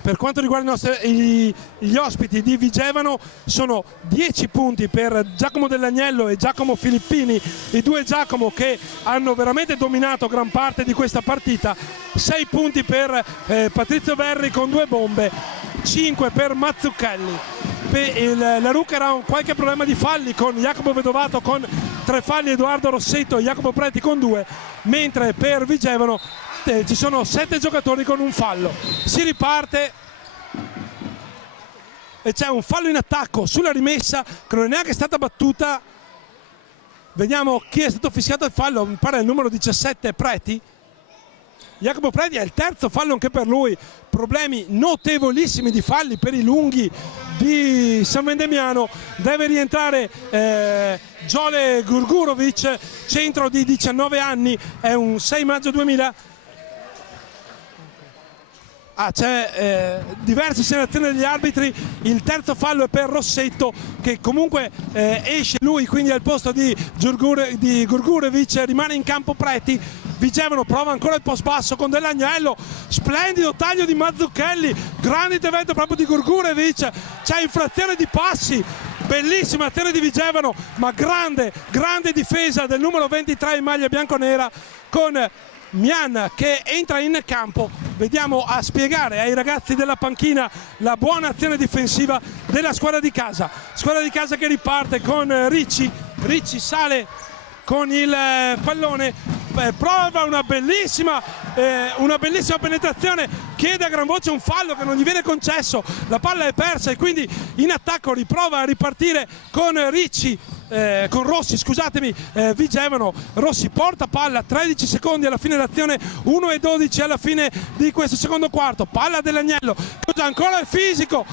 Per quanto riguarda gli ospiti di Vigevano sono 10 punti per Giacomo Dell'Agnello e Giacomo Filippini, i 2 Giacomo che hanno veramente dominato gran parte di questa partita, 6 punti per Patrizio Verri con 2 bombe, 5 per Mazzucchelli. La Rucker ha qualche problema di falli con Jacopo Vedovato con 3 falli Edoardo Rossetto, Jacopo Preti con 2, mentre per Vigevano ci sono 7 giocatori con un fallo. Si riparte e c'è un fallo in attacco sulla rimessa che non è neanche stata battuta. Vediamo chi è stato fischiato il fallo, mi pare il numero 17 Preti. Jacopo Preti è il terzo fallo anche per lui, problemi notevolissimi di falli per i lunghi di San Vendemiano. Deve rientrare Jole Gurgurovic, centro di 19 anni, è un 6 maggio 2000. C'è diverse segnalazioni degli arbitri. Il terzo fallo è per Rossetto, che comunque esce lui, quindi al posto di Gurgurovic rimane in campo Preti. Vigevano prova ancora il post basso con Dell'Agnello, splendido taglio di Mazzucchelli, grande intervento proprio di Gurgurovic, c'è infrazione di passi, bellissima azione di Vigevano, ma grande difesa del numero 23 in maglia bianconera, con Mian che entra in campo. Vediamo a spiegare ai ragazzi della panchina la buona azione difensiva della squadra di casa che riparte con Ricci sale con il pallone, prova una bellissima penetrazione, chiede a gran voce un fallo che non gli viene concesso, la palla è persa e quindi in attacco riprova a ripartire con Rossi, scusatemi, Vigevano. Rossi porta palla, 13 secondi alla fine dell'azione, 1:12 alla fine di questo secondo quarto, palla dell'Agnello, ancora il fisico,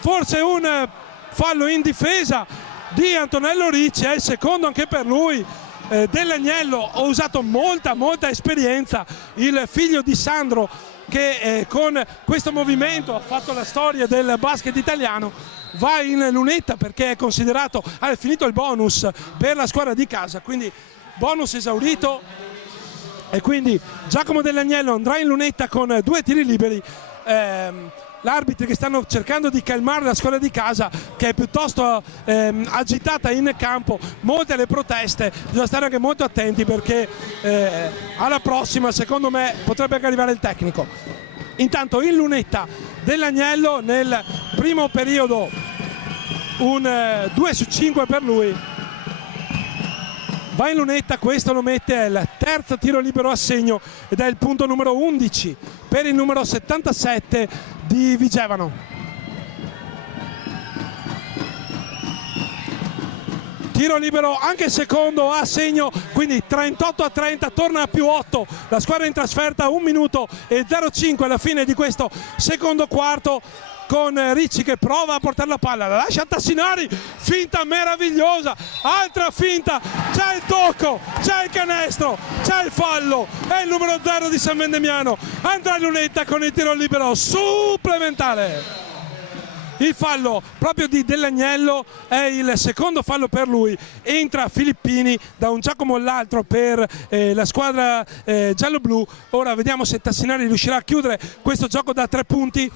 forse un fallo in difesa di Antonello Ricci, è il secondo anche per lui. Dell'Agnello ha usato molta esperienza, il figlio di Sandro che con questo movimento ha fatto la storia del basket italiano. Va in lunetta perché è considerato, ha finito il bonus per la squadra di casa, quindi bonus esaurito, e quindi Giacomo Dell'Agnello andrà in lunetta con 2 tiri liberi. L'arbitro che stanno cercando di calmare la squadra di casa, che è piuttosto agitata in campo, molte le proteste, bisogna stare anche molto attenti perché alla prossima secondo me potrebbe anche arrivare il tecnico. Intanto in lunetta Dell'Agnello, nel primo periodo un 2 su 5 per lui, va in lunetta, questo lo mette al terzo tiro libero a segno ed è il punto numero 11 per il numero 77 di Vigevano. Tiro libero anche il secondo a segno, quindi 38-30, torna a più 8 la squadra in trasferta, 1 minuto e 0,5 alla fine di questo secondo quarto, con Ricci che prova a portare la palla, la lascia a Tassinari, finta meravigliosa, altra finta, c'è il tocco, c'è il canestro, c'è il fallo, è il numero 0 di San Vendemiano, andrà in lunetta con il tiro libero supplementare. Il fallo proprio di Dell'Agnello è il secondo fallo per lui, entra Filippini da un Giacomo all'altro per la squadra giallo-blu. Ora vediamo se Tassinari riuscirà a chiudere questo gioco da 3 punti.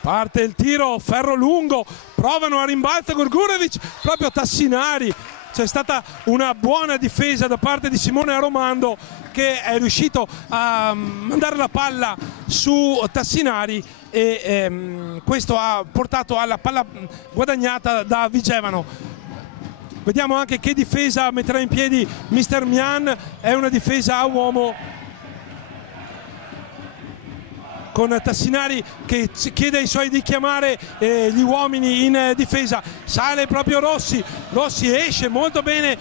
Parte il tiro, ferro lungo, provano a rimbalzo Gurgurovic, proprio Tassinari. C'è stata una buona difesa da parte di Simone Aromando, che è riuscito a mandare la palla su Tassinari e questo ha portato alla palla guadagnata da Vigevano. Vediamo anche che difesa metterà in piedi Mister Mian, è una difesa a uomo, con Tassinari che chiede ai suoi di chiamare gli uomini in difesa. Sale proprio Rossi esce molto bene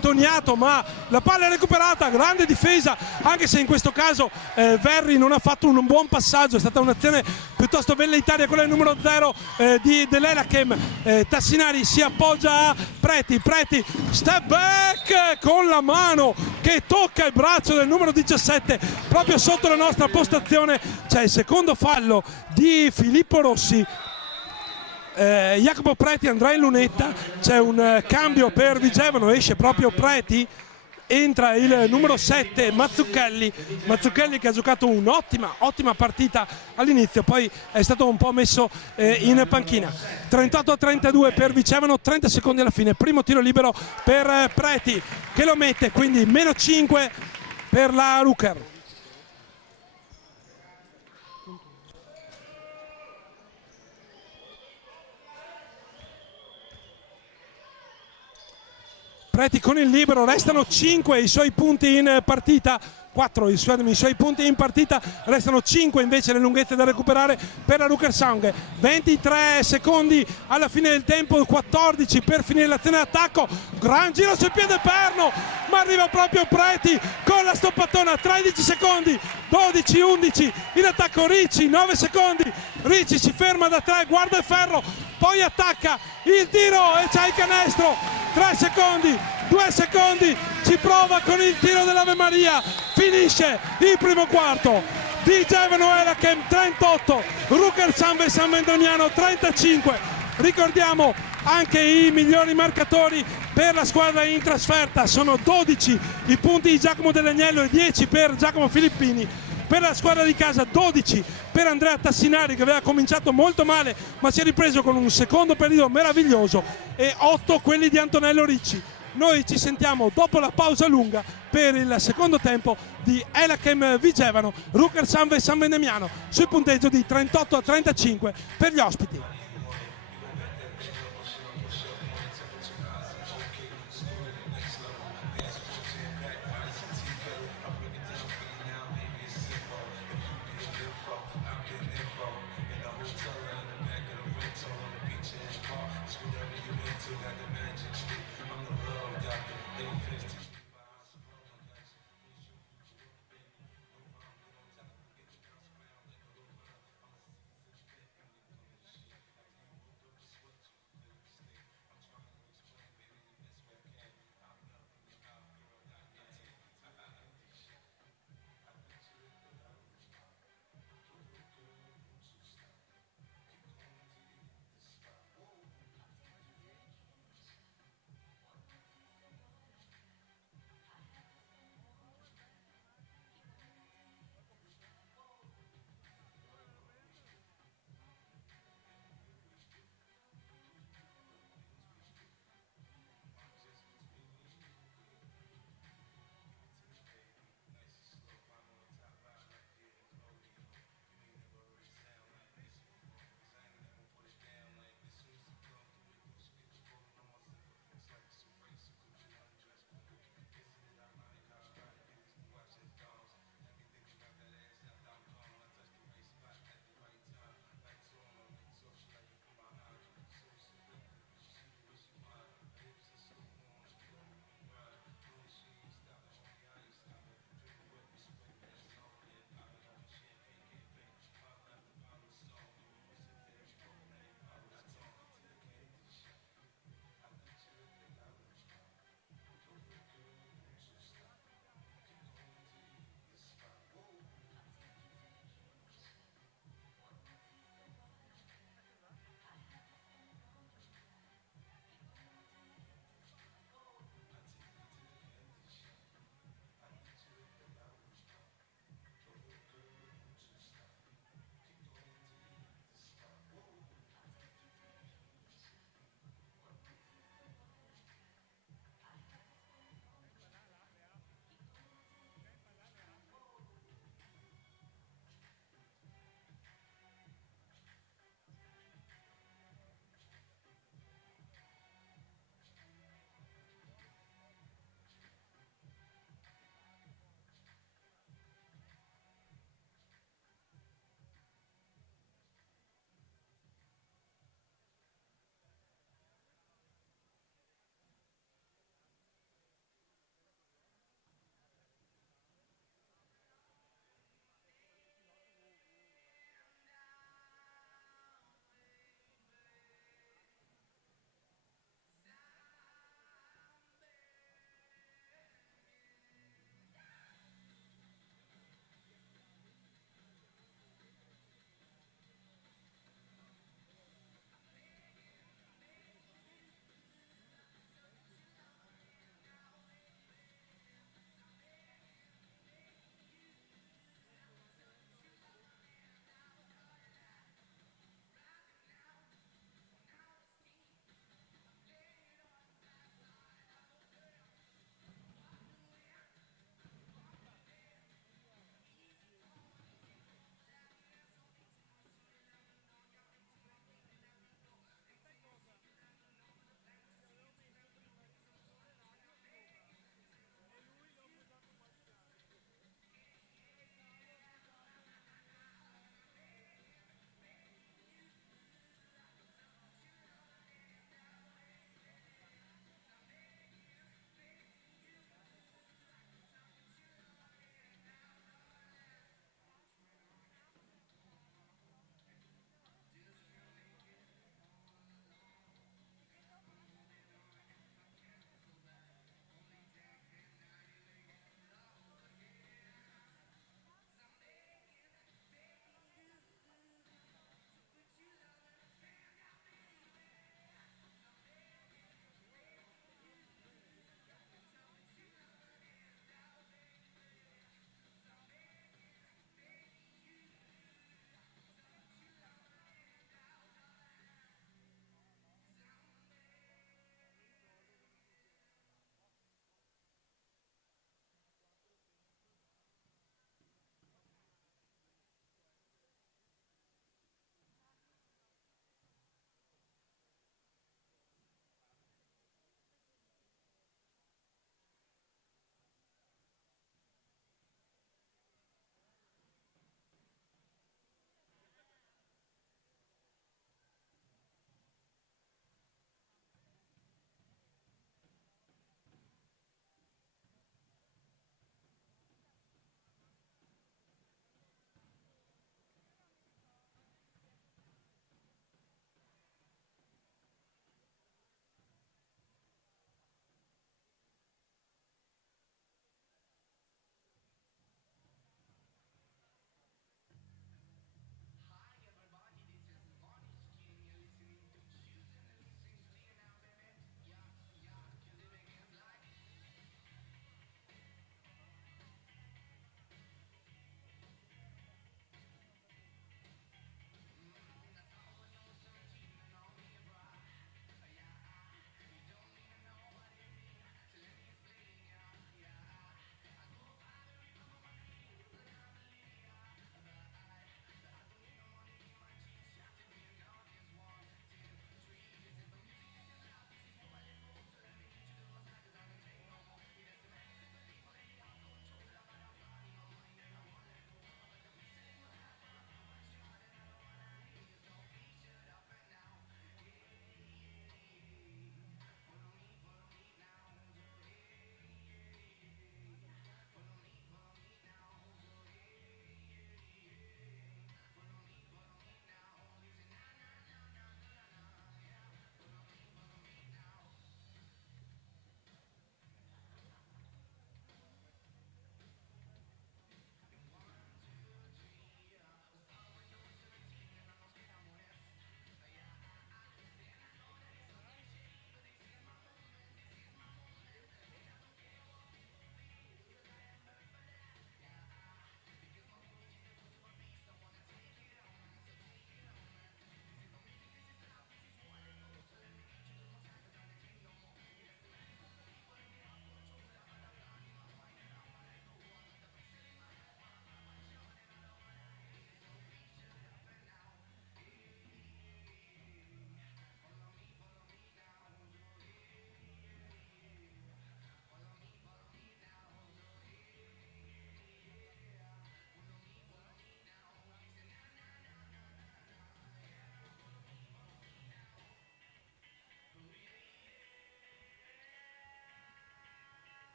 Toniato, ma la palla è recuperata, grande difesa, anche se in questo caso Verri non ha fatto un buon passaggio, è stata un'azione piuttosto velleitaria quella del numero 0 di Dell'Elachem. Tassinari si appoggia a Preti, step back con la mano che tocca il braccio del numero 17 proprio sotto la nostra postazione. C'è il secondo fallo di Filippo Rossi. Jacopo Preti andrà in lunetta, c'è un cambio per Vigevano, esce proprio Preti, entra il numero 7 Mazzucchelli che ha giocato un'ottima partita all'inizio, poi è stato un po' messo in panchina. 38-32 per Vigevano, 30 secondi alla fine, primo tiro libero per Preti che lo mette, quindi meno 5 per la Rucker. Preti con il libero, restano 5 i suoi punti in partita, 4 i suoi punti in partita, restano 5 invece le lunghezze da recuperare per la Rukersang. 23 secondi alla fine del tempo, 14 per finire l'azione d'attacco, gran giro sul piede perno, ma arriva proprio Preti con la stoppatona. 13 secondi, 12-11 in attacco Ricci, 9 secondi, Ricci si ferma da 3, guarda il ferro, poi attacca il tiro e c'è il canestro. 3 secondi, 2 secondi, ci prova con il tiro dell'Ave Maria, finisce il primo quarto. Vigevano Elakem 38, Rukersang San Vendemiano 35. Ricordiamo anche i migliori marcatori per la squadra in trasferta, sono 12 i punti di Giacomo Dell'Agnello e 10 per Giacomo Filippini. Per la squadra di casa 12 per Andrea Tassinari, che aveva cominciato molto male ma si è ripreso con un secondo periodo meraviglioso, e 8 quelli di Antonello Ricci. Noi ci sentiamo dopo la pausa lunga per il secondo tempo di Elakem Vigevano, Rukersang San Vendemiano, sul punteggio di 38-35 per gli ospiti.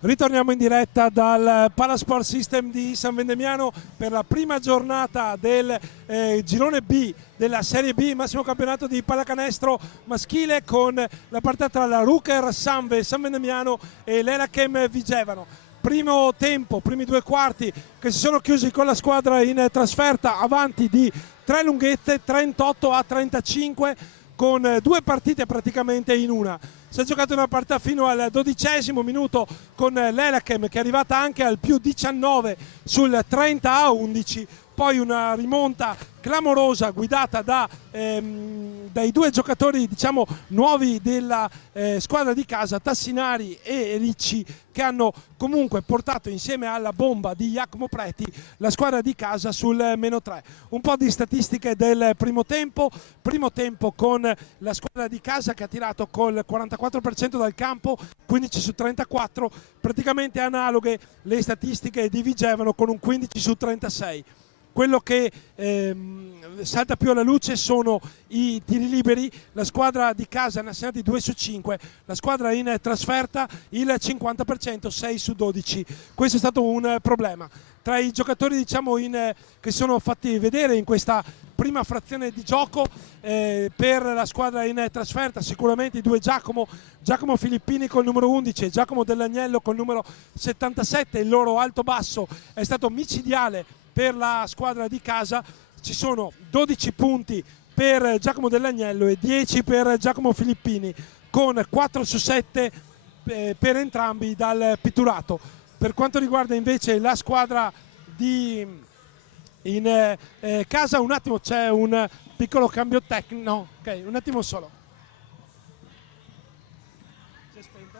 Ritorniamo in diretta dal Palasport System di San Vendemiano per la prima giornata del girone B della Serie B, massimo campionato di pallacanestro maschile, con la partita tra la Ruker Sanve San Vendemiano e l'Elachem Vigevano. Primo tempo, primi due quarti che si sono chiusi con la squadra in trasferta avanti di 3 lunghezze, 38-35, con due partite praticamente in una. Si è giocato una partita fino al 12° minuto con l'Elachem, che è arrivata anche al più 19 sul 30-11, poi una rimonta clamorosa guidata dai due giocatori, diciamo, nuovi della squadra di casa, Tassinari e Ricci, che hanno comunque portato insieme alla bomba di Jacopo Preti la squadra di casa sul -3. Un po' di statistiche del primo tempo con la squadra di casa che ha tirato col 44% dal campo, 15 su 34, praticamente analoghe le statistiche di Vigevano con un 15 su 36. Quello che salta più alla luce sono i tiri liberi. La squadra di casa ne ha segnati 2 su 5, la squadra in trasferta il 50%, 6 su 12. Questo è stato un problema. Tra i giocatori, diciamo, che sono fatti vedere in questa prima frazione di gioco per la squadra in trasferta, sicuramente i due Giacomo Filippini col numero 11 e Giacomo Dell'Agnello col numero 77. Il loro alto-basso è stato micidiale per la squadra di casa. Ci sono 12 punti per Giacomo Dell'Agnello e 10 per Giacomo Filippini, con 4 su 7 per entrambi dal pitturato. Per quanto riguarda invece la squadra in casa, un attimo, c'è un piccolo cambio tecnico. No, ok, un attimo solo. Si è spento?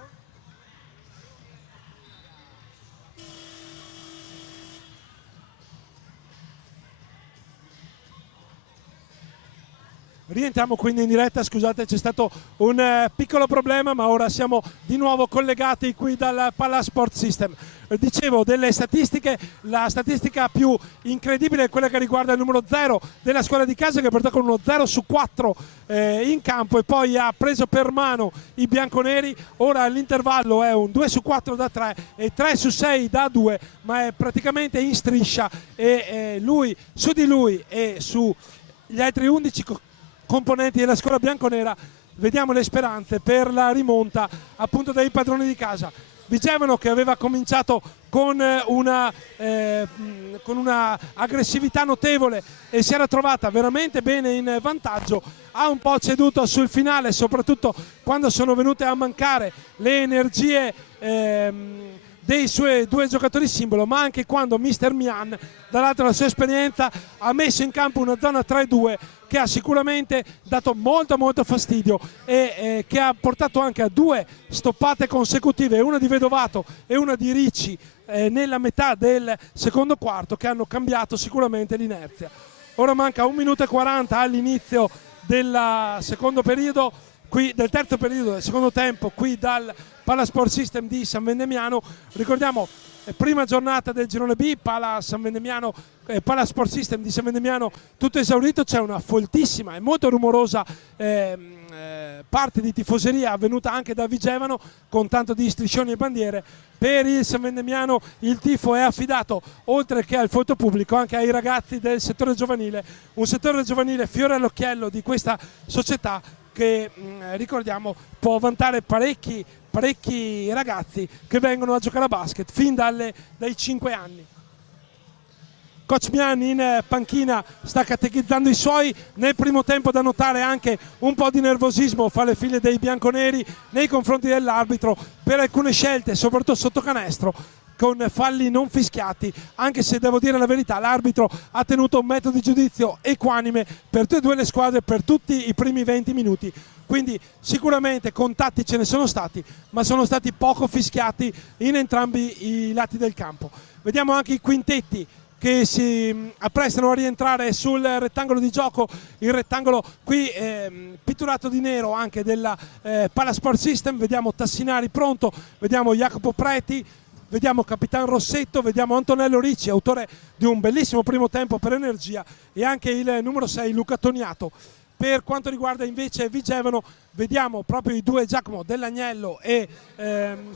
Rientriamo quindi in diretta, scusate, c'è stato un piccolo problema, ma ora siamo di nuovo collegati qui dal Palasport System. Dicevo delle statistiche, la statistica più incredibile è quella che riguarda il numero 0 della squadra di casa, che porta con uno 0 su 4 in campo e poi ha preso per mano i bianconeri. Ora l'intervallo è un 2 su 4 da 3 e 3 su 6 da 2, ma è praticamente in striscia, e su di lui e sugli altri 11 componenti della squadra bianconera vediamo le speranze per la rimonta, appunto, dei padroni di casa. Vigevano, che aveva cominciato con una aggressività notevole e si era trovata veramente bene in vantaggio, ha un po' ceduto sul finale, soprattutto quando sono venute a mancare le energie dei suoi due giocatori simbolo, ma anche quando Mister Mian, dall'altro la sua esperienza, ha messo in campo una zona 3-2 che ha sicuramente dato molto fastidio e che ha portato anche a 2 stoppate consecutive, una di Vedovato e una di Ricci nella metà del secondo quarto, che hanno cambiato sicuramente l'inerzia. Ora manca 1 minuto e 40 all'inizio del secondo periodo, qui del terzo periodo del secondo tempo, qui dal Palasport System di San Vendemiano. Ricordiamo, prima giornata del girone B, Palasport System di San Vendemiano tutto esaurito. C'è una foltissima e molto rumorosa parte di tifoseria avvenuta anche da Vigevano, con tanto di striscioni e bandiere. Per il San Vendemiano il tifo è affidato, oltre che al folto pubblico, anche ai ragazzi del settore giovanile, un settore giovanile fiore all'occhiello di questa società che, ricordiamo, può vantare parecchi ragazzi che vengono a giocare a basket fin dai 5 anni. Coach Mian in panchina sta catechizzando i suoi. Nel primo tempo da notare anche un po' di nervosismo fra le file dei bianconeri nei confronti dell'arbitro per alcune scelte, soprattutto sotto canestro, con falli non fischiati, anche se devo dire la verità, l'arbitro ha tenuto un metodo di giudizio equanime per tutte e due le squadre per tutti i primi 20 minuti. Quindi sicuramente contatti ce ne sono stati, ma sono stati poco fischiati in entrambi i lati del campo. Vediamo anche i quintetti che si apprestano a rientrare sul rettangolo di gioco, il rettangolo qui pitturato di nero anche della Palasport System. Vediamo Tassinari pronto, vediamo Jacopo Preti, vediamo Capitan Rossetto, vediamo Antonello Ricci, autore di un bellissimo primo tempo per Energia, e anche il numero 6 Luca Toniato. Per quanto riguarda invece Vigevano, vediamo proprio i due Giacomo Dell'Agnello e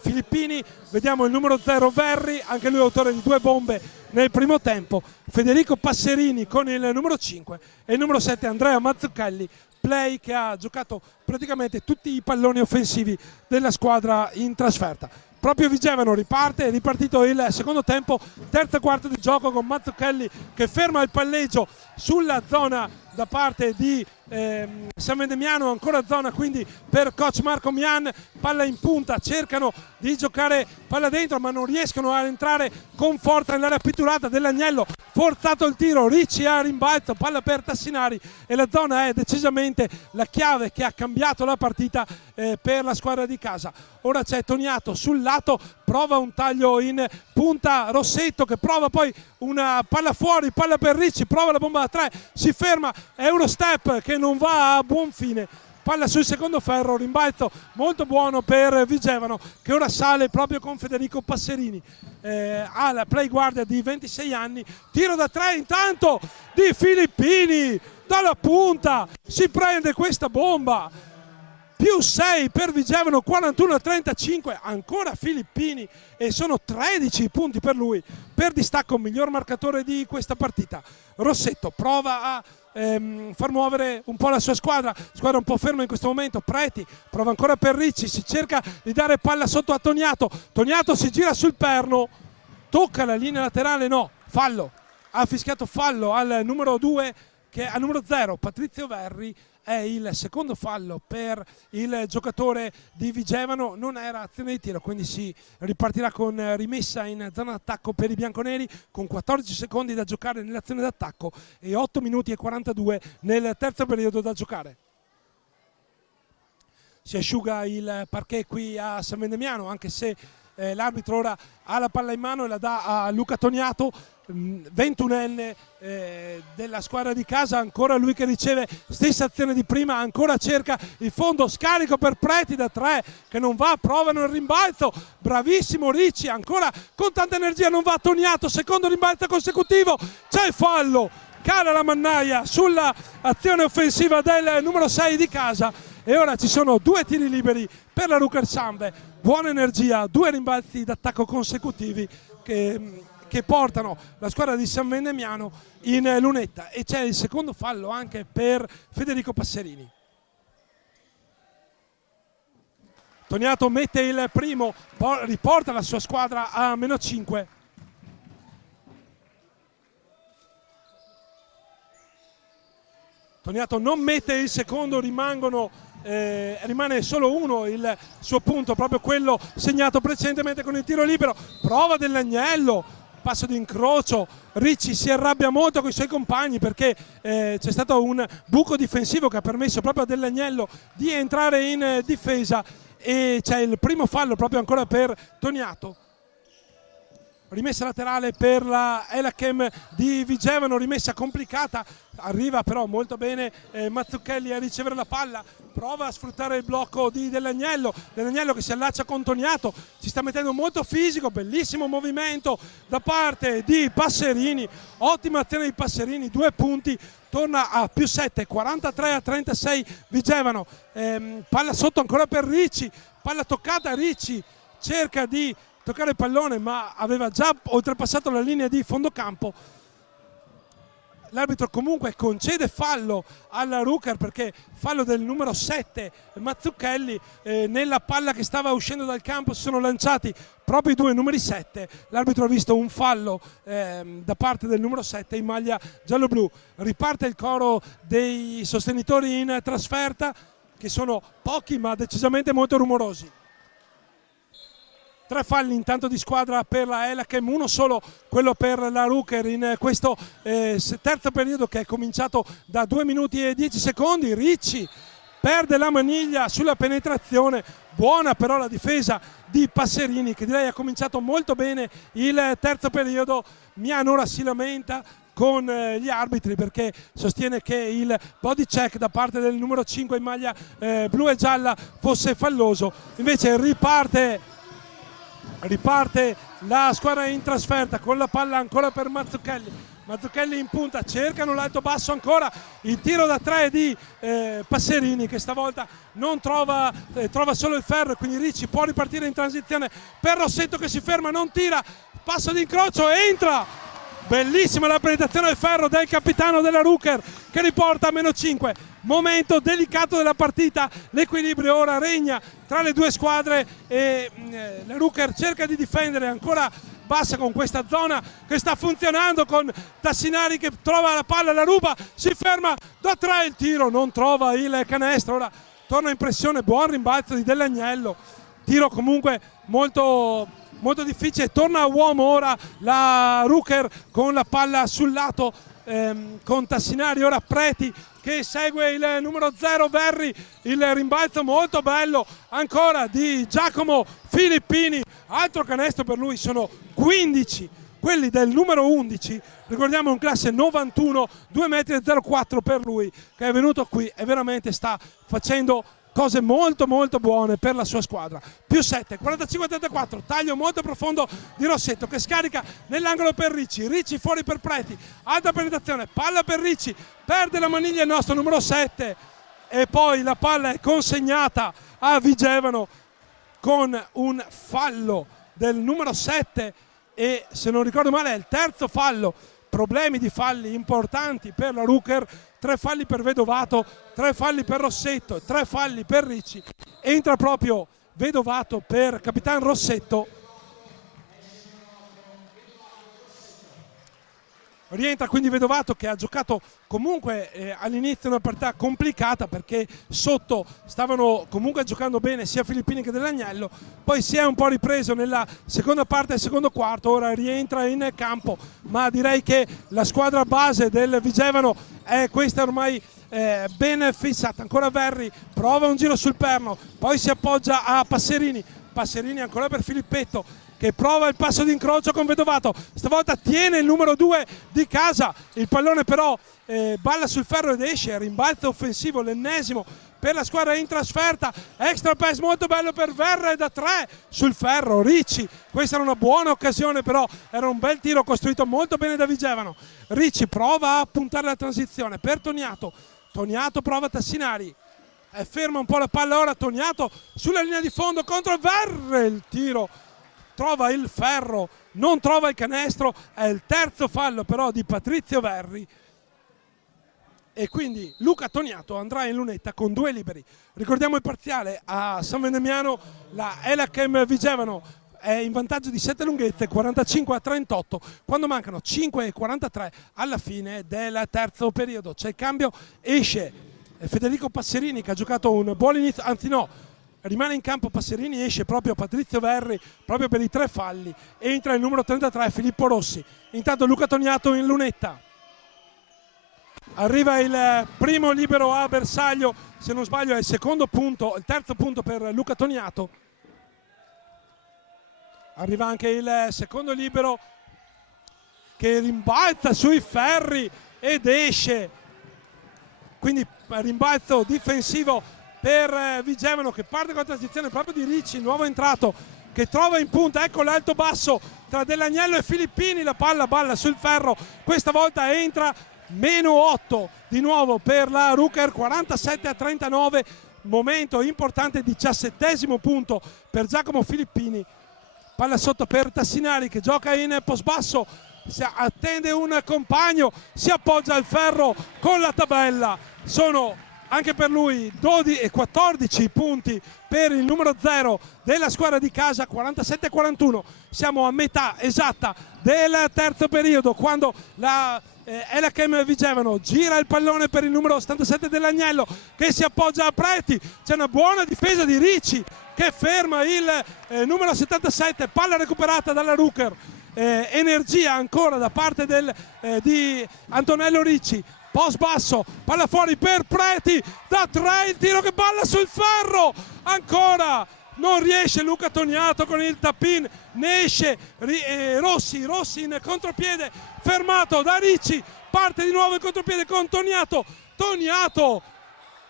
Filippini, vediamo il numero 0 Verri, anche lui autore di 2 bombe nel primo tempo, Federico Passerini con il numero 5 e il numero 7 Andrea Mazzucchelli, play che ha giocato praticamente tutti i palloni offensivi della squadra in trasferta. Proprio Vigevano riparte, è ripartito il secondo tempo, terzo quarto di gioco con Mazzucchelli che ferma il palleggio sulla zona da parte di San Vendemiano, ancora zona quindi per coach Marco Mian, palla in punta, cercano di giocare palla dentro ma non riescono a entrare con forza nell'area pitturata dell'Agnello, forzato il tiro, Ricci a rimbalzo, palla per Tassinari e la zona è decisamente la chiave che ha cambiato la partita per la squadra di casa. Ora c'è Toniato sul lato, prova un taglio in punta, Rossetto che prova poi una palla fuori, palla per Ricci, prova la bomba da 3, si ferma, Eurostep che non va a buon fine, palla sul secondo ferro, rimbalzo molto buono per Vigevano che ora sale proprio con Federico Passerini, alla play guardia di 26 anni, tiro da 3 intanto di Filippini, dalla punta si prende questa bomba, più 6 per Vigevano, 41-35, ancora Filippini e sono 13 punti per lui, per distacco miglior marcatore di questa partita. Rossetto prova a far muovere un po' la sua squadra un po' ferma in questo momento, Preti prova ancora per Ricci, si cerca di dare palla sotto a Toniato, Toniato si gira sul perno, tocca la linea laterale, no, fallo, ha fischiato fallo al numero 2, che al numero 0 Patrizio Verri, è il secondo fallo per il giocatore di Vigevano, non era azione di tiro, quindi si ripartirà con rimessa in zona d'attacco per i bianconeri con 14 secondi da giocare nell'azione d'attacco e 8 minuti e 42 nel terzo periodo da giocare. Si asciuga il parquet qui a San Vendemiano, anche se l'arbitro ora ha la palla in mano e la dà a Luca Toniato, 21enne della squadra di casa, ancora lui che riceve, stessa azione di prima, ancora cerca il fondo, scarico per Preti da 3 che non va, provano il rimbalzo, bravissimo Ricci, ancora con tanta energia, non va Toniato, secondo rimbalzo consecutivo, c'è il fallo, cala la mannaia sulla azione offensiva del numero 6 di casa e ora ci sono 2 tiri liberi per la Rucker Samve, buona energia, 2 rimbalzi d'attacco consecutivi che portano la squadra di San Vendemiano in lunetta e c'è il secondo fallo anche per Federico Passerini. Toniato mette il primo, riporta la sua squadra a -5. Toniato non mette il secondo, rimane solo uno il suo punto, proprio quello segnato precedentemente con il tiro libero, prova Dell'Agnello, passo di incrocio, Ricci si arrabbia molto con i suoi compagni perché c'è stato un buco difensivo che ha permesso proprio a Dell'Agnello di entrare in difesa e c'è il primo fallo proprio ancora per Toniato. Rimessa laterale per la Elachem di Vigevano, rimessa complicata, arriva però molto bene Mazzucchelli a ricevere la palla, prova a sfruttare il blocco di Dell'Agnello che si allaccia con Toniato, si sta mettendo molto fisico, bellissimo movimento da parte di Passerini, ottima azione di Passerini, 2 punti, torna a +7, 43-36 Vigevano, palla sotto ancora per Ricci, palla toccata, Ricci cerca di toccare il pallone ma aveva già oltrepassato la linea di fondo campo. L'arbitro comunque concede fallo alla Rucker perché fallo del numero 7 Mazzucchelli, nella palla che stava uscendo dal campo si sono lanciati proprio i 2 numeri 7, l'arbitro ha visto un fallo da parte del numero 7 in maglia giallo-blu, riparte il coro dei sostenitori in trasferta che sono pochi ma decisamente molto rumorosi. 3 falli intanto di squadra per la Elachem, uno solo quello per la Rucker in questo terzo periodo che è cominciato da 2 minuti e 10 secondi. Ricci perde la maniglia sulla penetrazione, buona però la difesa di Passerini che direi ha cominciato molto bene il terzo periodo. Mian ora si lamenta con gli arbitri perché sostiene che il body check da parte del numero 5 in maglia blu e gialla fosse falloso, invece riparte la squadra in trasferta con la palla ancora per Mazzucchelli, Mazzucchelli in punta, cercano l'alto basso ancora, il tiro da 3 di Passerini che stavolta non trova solo il ferro, quindi Ricci può ripartire in transizione per Rossetto che si ferma, non tira, passo di incrocio, entra! Bellissima la penetrazione al ferro del capitano della Ruker che riporta a -5. Momento delicato della partita, l'equilibrio ora regna tra le due squadre e la Ruker cerca di difendere ancora bassa con questa zona che sta funzionando, con Tassinari che trova la palla, la ruba, si ferma da 3, il tiro non trova il canestro, ora torna in pressione, buon rimbalzo di Dell'Agnello, tiro comunque molto difficile, torna a uomo ora la Ruker con la palla sul lato con Tassinari, ora Preti che segue il numero 0 Verri, il rimbalzo molto bello ancora di Giacomo Filippini, altro canestro per lui, sono 15 quelli del numero 11, ricordiamo un classe 91, 2,04 m per lui che è venuto qui e veramente sta facendo cose molto buone per la sua squadra. +7, 45-34, taglio molto profondo di Rossetto che scarica nell'angolo per Ricci, Ricci fuori per Preti, alta penetrazione, palla per Ricci, perde la maniglia il nostro numero 7 e poi la palla è consegnata a Vigevano con un fallo del numero 7 e se non ricordo male è il terzo fallo, problemi di falli importanti per la Ruker, 3 falli per Vedovato, 3 falli per Rossetto, 3 falli per Ricci, entra proprio Vedovato per Capitan Rossetto, rientra quindi Vedovato che ha giocato comunque all'inizio una partita complicata perché sotto stavano comunque giocando bene sia Filippini che Dell'Agnello, poi si è un po' ripreso nella seconda parte del secondo quarto, ora rientra in campo, ma direi che la squadra base del Vigevano è questa ormai ben fissata. Ancora Verri, prova un giro sul perno, poi si appoggia a Passerini ancora per Filippetto che prova il passo d'incrocio con Vedovato, stavolta tiene il numero 2 di casa, il pallone però balla sul ferro ed esce, rimbalzo offensivo, l'ennesimo per la squadra in trasferta, extra pass molto bello per Verre da 3 sul ferro, Ricci, questa era una buona occasione però era un bel tiro costruito molto bene da Vigevano, Ricci prova a puntare la transizione per Toniato prova Tassinari, ferma un po' la palla ora Toniato sulla linea di fondo contro Verre, il tiro trova il ferro, non trova il canestro, è il terzo fallo però di Patrizio Verri e quindi Luca Toniato andrà in lunetta con 2 liberi. Ricordiamo il parziale a San Vendemiano, la Elachem Vigevano è in vantaggio di 7 lunghezze, 45-38, quando mancano 5:43 alla fine del terzo periodo. C'è il cambio, esce Federico Passerini che ha giocato un buon inizio, anzi no, rimane in campo Passerini, esce proprio Patrizio Verri proprio per i 3 falli, entra il numero 33 Filippo Rossi, intanto Luca Toniato in lunetta, arriva il primo libero a bersaglio, se non sbaglio è il terzo punto per Luca Toniato, arriva anche il secondo libero che rimbalza sui ferri ed esce, quindi rimbalzo difensivo per Vigevano che parte con la transizione proprio di Ricci, il nuovo entrato che trova in punta, ecco l'alto basso tra Dell'Agnello e Filippini, la palla balla sul ferro, questa volta entra, -8 di nuovo per la Ruker, 47-39, momento importante, 17° punto per Giacomo Filippini, palla sotto per Tassinari che gioca in post basso, attende un compagno, si appoggia al ferro con la tabella, sono anche per lui 14 punti per il numero 0 della squadra di casa, 47-41, siamo a metà esatta del terzo periodo quando la Elachem Vigevano gira il pallone per il numero 77 Dell'Agnello che si appoggia a Preti, c'è una buona difesa di Ricci che ferma il numero 77, palla recuperata dalla Ruker, energia ancora da parte di Antonello Ricci, post basso, palla fuori per Preti da 3, il tiro che balla sul ferro, ancora non riesce Luca Toniato con il tap-in, ne esce Rossi in contropiede, fermato da Ricci, parte di nuovo in contropiede con Toniato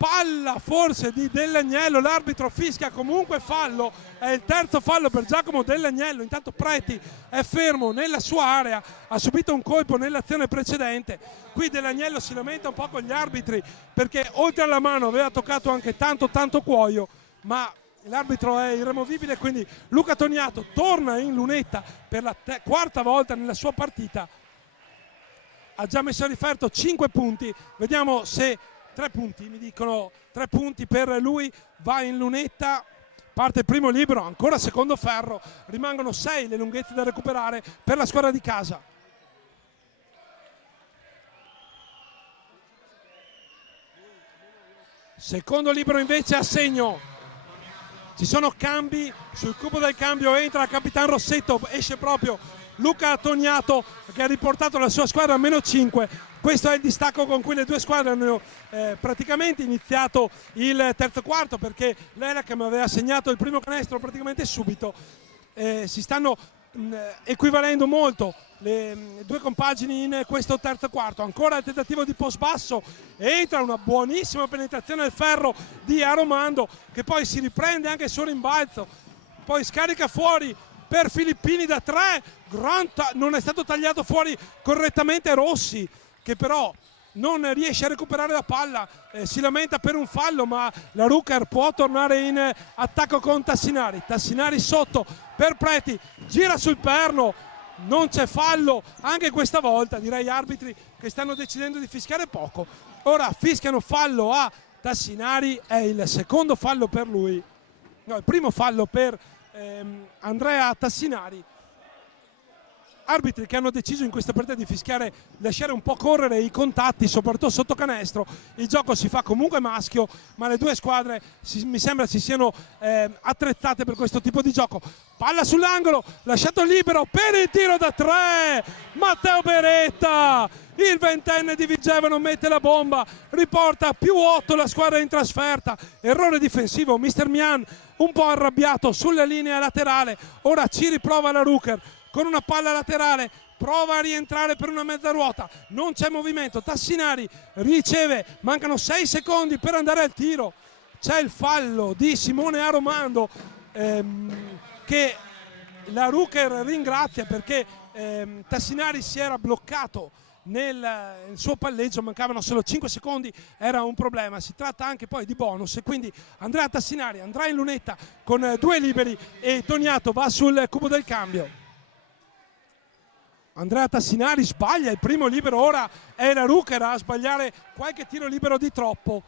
palla forse di Dell'Agnello, l'arbitro fischia comunque fallo, è il terzo fallo per Giacomo Dell'Agnello. Intanto Preti è fermo nella sua area, ha subito un colpo nell'azione precedente. Qui Dell'Agnello si lamenta un po' con gli arbitri perché oltre alla mano aveva toccato anche tanto cuoio, ma l'arbitro è irremovibile, quindi Luca Toniato torna in lunetta per la quarta volta nella sua partita. Ha già messo a riferto 5 punti, vediamo se 3 punti, mi dicono 3 punti per lui, va in lunetta, parte il primo libero, ancora secondo ferro, rimangono 6 le lunghezze da recuperare per la squadra di casa. Secondo libero invece a segno, ci sono cambi, sul cubo del cambio entra il Capitan Rossetto, esce proprio Luca Toniato che ha riportato la sua squadra a -5. Questo è il distacco con cui le due squadre hanno praticamente iniziato il terzo quarto, perché l'Elacam aveva segnato il primo canestro praticamente subito. Si stanno equivalendo molto le due compagini in questo terzo quarto. Ancora il tentativo di post basso, entra una buonissima penetrazione del ferro di Aromando che poi si riprende anche il suo rimbalzo, poi scarica fuori per Filippini da 3, non è stato tagliato fuori correttamente Rossi, che però non riesce a recuperare la palla, si lamenta per un fallo, ma la Rucker può tornare in attacco con Tassinari. Tassinari sotto per Preti, gira sul perno, non c'è fallo anche questa volta, direi arbitri che stanno decidendo di fischiare poco. Ora fischiano fallo a Tassinari, è il secondo fallo per lui, no, il primo fallo per Andrea Tassinari. Arbitri che hanno deciso in questa partita di fischiare, lasciare un po' correre i contatti, soprattutto sotto canestro. Il gioco si fa comunque maschio, ma le due squadre mi sembra si siano attrezzate per questo tipo di gioco. Palla sull'angolo, lasciato libero per il tiro da 3, Matteo Beretta, il ventenne di Vigevano mette la bomba, riporta +8 la squadra in trasferta. Errore difensivo, Mister Mian un po' arrabbiato sulla linea laterale. Ora ci riprova la Rucker con una palla laterale, prova a rientrare per una mezza ruota, non c'è movimento, Tassinari riceve, mancano 6 secondi per andare al tiro, c'è il fallo di Simone Aromando che la Rucker ringrazia perché Tassinari si era bloccato nel suo palleggio, mancavano solo 5 secondi, era un problema. Si tratta anche poi di bonus e quindi Andrea Tassinari andrà in lunetta con 2 liberi e Toniato va sul cubo del cambio. Andrea Tassinari sbaglia il primo libero, ora è la Rucker a sbagliare qualche tiro libero di troppo.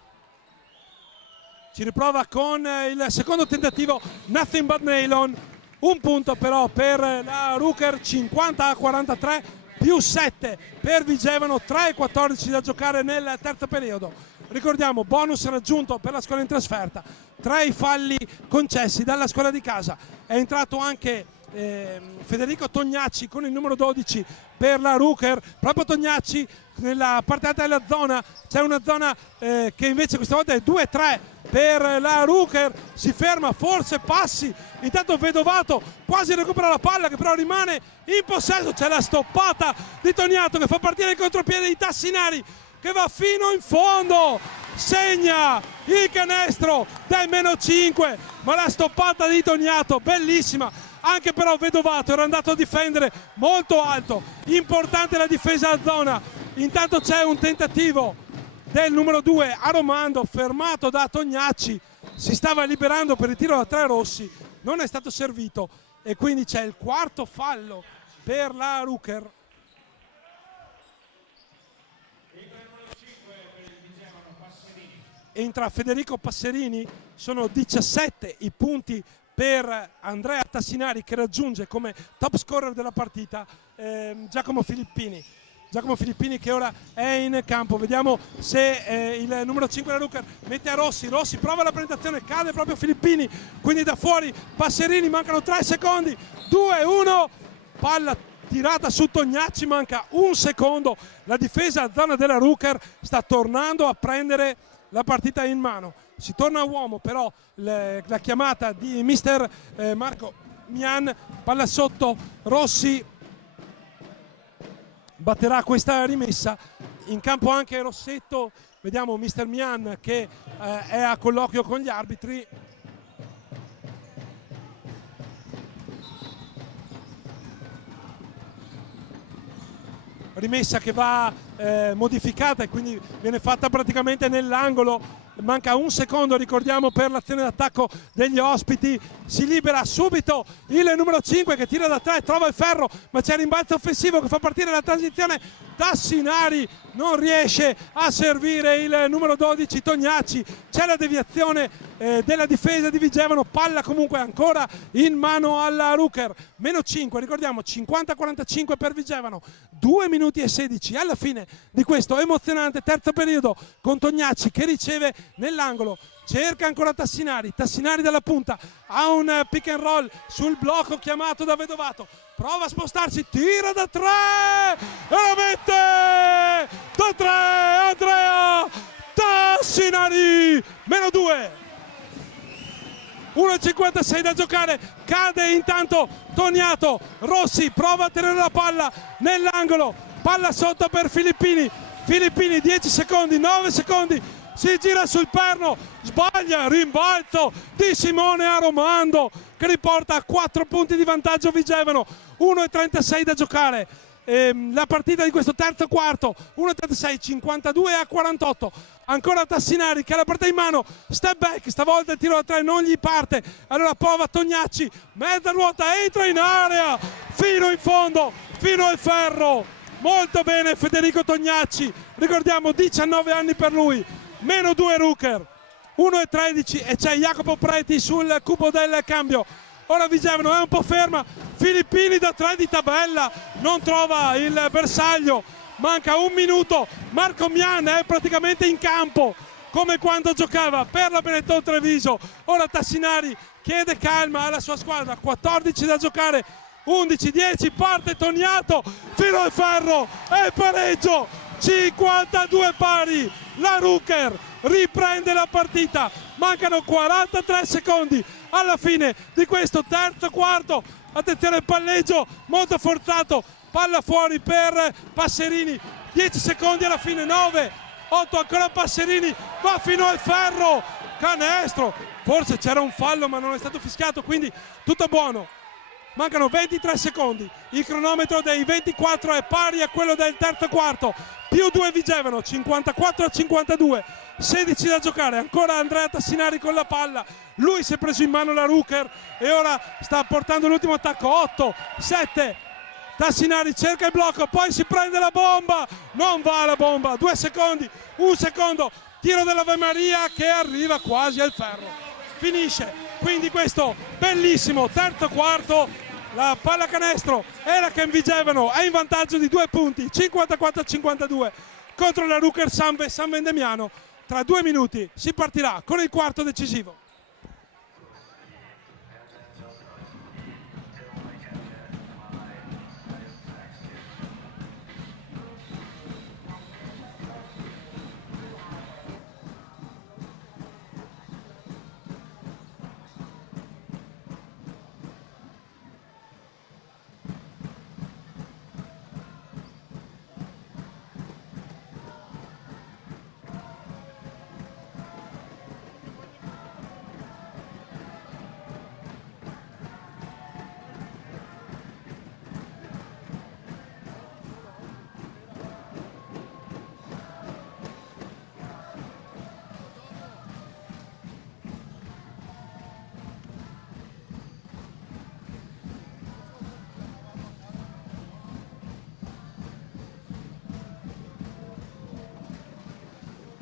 Ci riprova con il secondo tentativo Nothing But Nylon, un punto però per la Rucker, 50-43, +7 per Vigevano, 3-14 da giocare nel terzo periodo. Ricordiamo, bonus raggiunto per la squadra in trasferta, 3 i falli concessi dalla squadra di casa. È entrato anche Federico Tognacci con il numero 12 per la Rucker. Proprio Tognacci nella partita della zona, c'è una zona che invece questa volta è 2-3 per la Rucker, si ferma, forse passi, intanto Vedovato quasi recupera la palla che però rimane in possesso, c'è la stoppata di Toniato che fa partire il contropiede di Tassinari che va fino in fondo, segna il canestro del -5, ma la stoppata di Toniato bellissima. Anche però Vedovato era andato a difendere molto alto, importante la difesa a zona. Intanto c'è un tentativo del numero 2 Aromando, fermato da Tognacci, si stava liberando per il tiro da 3 Rossi, non è stato servito e quindi c'è il quarto fallo per la Rucker. Entra Federico Passerini, sono 17 i punti per Andrea Tassinari che raggiunge come top scorer della partita Giacomo Filippini. Giacomo Filippini che ora è in campo, vediamo se il numero 5 della Rucker mette a Rossi, Rossi prova la penetrazione, cade proprio Filippini, quindi da fuori Passerini, mancano 3 secondi, 2-1, palla tirata su Tognacci, manca un secondo, la difesa a zona della Rucker sta tornando a prendere la partita in mano. Si torna a uomo però la chiamata di mister Marco Mian, palla sotto, Rossi batterà questa rimessa, in campo anche Rossetto Vediamo Mr. Mian che è a colloquio con gli arbitri. Rimessa che va modificata e quindi viene fatta praticamente nell'angolo. Manca un secondo, ricordiamo, per l'azione d'attacco degli ospiti. Si libera subito il numero 5 che tira da 3, trova il ferro, ma c'è rimbalzo offensivo che fa partire la transizione. Tassinari non riesce a servire il numero 12 Tognacci, c'è la deviazione della difesa di Vigevano, palla comunque ancora in mano alla Ruker. Meno 5, ricordiamo 50-45 per Vigevano, 2 minuti e 16 alla fine di questo emozionante terzo periodo, con Tognacci che riceve nell'angolo, cerca ancora Tassinari dalla punta, ha un pick and roll sul blocco chiamato da Vedovato, prova a spostarsi, tira da 3 e la mette da 3 Andrea Tassinari, meno 2, 1,56 da giocare, cade intanto Toniato, Rossi prova a tenere la palla nell'angolo, palla sotto per Filippini, 10 secondi, 9 secondi, si gira sul perno, sbaglia, rimbalzo di Simone Aromando che riporta a 4 punti di vantaggio Vigevano, 1,36 da giocare. La partita di questo terzo quarto, 1,36, 52-48, ancora Tassinari che ha la partita in mano, step back, stavolta il tiro da 3 non gli parte, allora prova Tognacci, mezza ruota, entra in area, fino in fondo, fino al ferro, molto bene Federico Tognacci, ricordiamo 19 anni per lui, meno 2 Ruker, 1,13 e c'è Jacopo Preti sul cubo del cambio. Ora Vigevano è un po' ferma, Filippini da 3 di tabella, non trova il bersaglio, manca un minuto, Marco Mian è praticamente in campo come quando giocava per la Benetton Treviso. Ora Tassinari chiede calma alla sua squadra, 14 da giocare, 11-10, parte Toniato fino al ferro e pareggio, 52 pari, la Ruker riprende la partita, mancano 43 secondi alla fine di questo terzo quarto. Attenzione al palleggio molto forzato, palla fuori per Passerini, 10 secondi alla fine, 9, 8, ancora Passerini, va fino al ferro, canestro, forse c'era un fallo ma non è stato fischiato, quindi tutto buono. Mancano 23 secondi, il cronometro dei 24 è pari a quello del terzo quarto, più 2 Vigevano, 54-52, 16 da giocare, ancora Andrea Tassinari con la palla, lui si è preso in mano la Ruker e ora sta portando l'ultimo attacco, 8, 7, Tassinari cerca il blocco, poi si prende la bomba, non va la bomba, 2 secondi, 1 secondo, tiro dell'Ave Maria che arriva quasi al ferro, finisce. Quindi questo bellissimo terzo quarto, la pallacanestro era che Vigevano è in vantaggio di 2 punti, 54-52 contro la Ruker San Vendemiano. Tra 2 minuti si partirà con il quarto decisivo.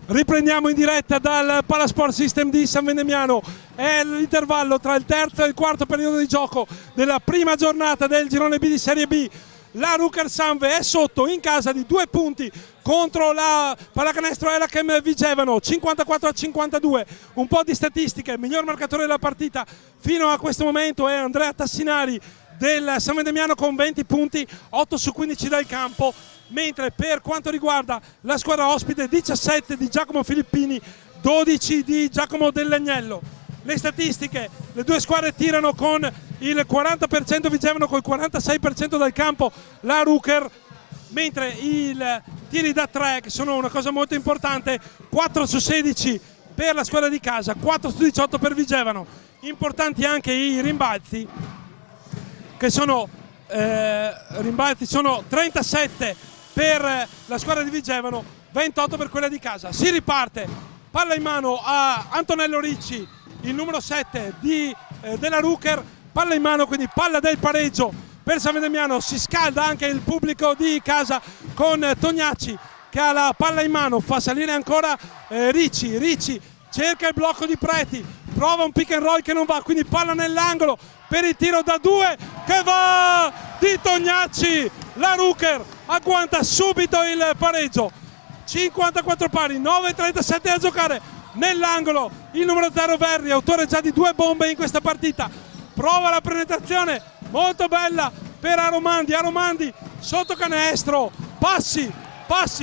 Riprendiamo in diretta dal Palasport System di San Vendemiano, è l'intervallo tra il terzo e il quarto periodo di gioco della prima giornata del girone B di Serie B. La Ruker Sanve è sotto in casa di 2 punti contro la pallacanestro Elachem Vigevano, 54-52. Un po' di statistiche, il miglior marcatore della partita fino a questo momento è Andrea Tassinari del San Vendemiano con 20 punti, 8 su 15 dal campo, mentre per quanto riguarda la squadra ospite 17 di Giacomo Filippini, 12 di Giacomo Dell'Agnello. Le statistiche, le due squadre tirano con il 40%, Vigevano col 46% dal campo, la Ruker, mentre il tiri da 3 che sono una cosa molto importante, 4 su 16 per la squadra di casa, 4 su 18 per Vigevano. Importanti anche i rimbalzi, che sono rimbalzi sono 37 per la squadra di Vigevano, 28 per quella di casa. Si riparte, palla in mano a Antonello Ricci, il numero 7 della Ruker, palla in mano, quindi palla del pareggio per San Vendemiano. Si scalda anche il pubblico di casa con Tognacci che ha la palla in mano, fa salire ancora Ricci cerca il blocco di Preti, prova un pick and roll che non va, quindi palla nell'angolo per il tiro da 2 che va di Tognacci. La Ruker agguanta subito il pareggio, 54 pari, 9:37 da giocare. Nell'angolo il numero 0 Verri, autore già di 2 bombe in questa partita, prova la penetrazione molto bella per Aromandi sotto canestro, passi,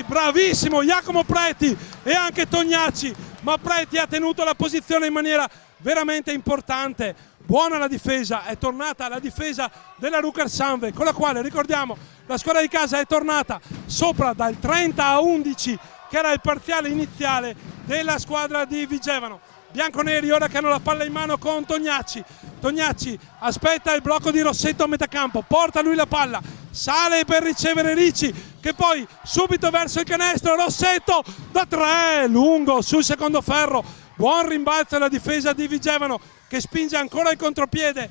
bravissimo Giacomo Preti e anche Tognacci, ma Preti ha tenuto la posizione in maniera veramente importante. Buona la difesa, è tornata la difesa della Ruker Sanve, con la quale, ricordiamo, la squadra di casa è tornata sopra dal 30-11 che era il parziale iniziale della squadra di Vigevano. Bianconeri ora che hanno la palla in mano con Tognacci aspetta il blocco di Rossetto a metà campo, porta lui la palla, sale per ricevere Ricci che poi subito verso il canestro, Rossetto da 3 lungo sul secondo ferro. Buon rimbalzo alla difesa di Vigevano che spinge ancora il contropiede,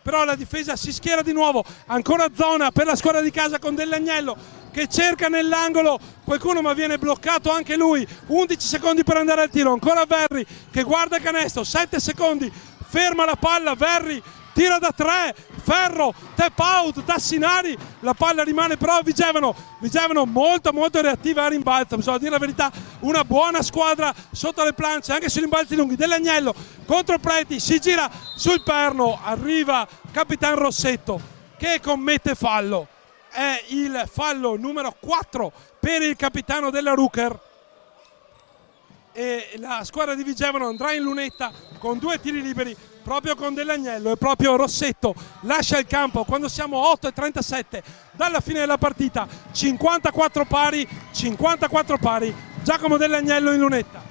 però la difesa si schiera di nuovo, ancora zona per la squadra di casa con Dell'Agnello che cerca nell'angolo qualcuno ma viene bloccato anche lui. 11 secondi per andare al tiro, ancora Verri che guarda il canestro, 7 secondi, ferma la palla, Verri tira da 3, ferro, tap out da Sinari, la palla rimane però a Vigevano molto reattiva a rimbalzo, bisogna dire la verità, una buona squadra sotto le planche anche sui rimbalzi lunghi. Dell'Agnello contro Preti, si gira sul perno, arriva Capitan Rossetto che commette fallo, è il fallo numero 4 per il capitano della Ruker e la squadra di Vigevano andrà in lunetta con 2 tiri liberi proprio con Dell'Agnello e proprio Rossetto lascia il campo quando siamo a 8:37 dalla fine della partita. 54 pari, Giacomo Dell'Agnello in lunetta.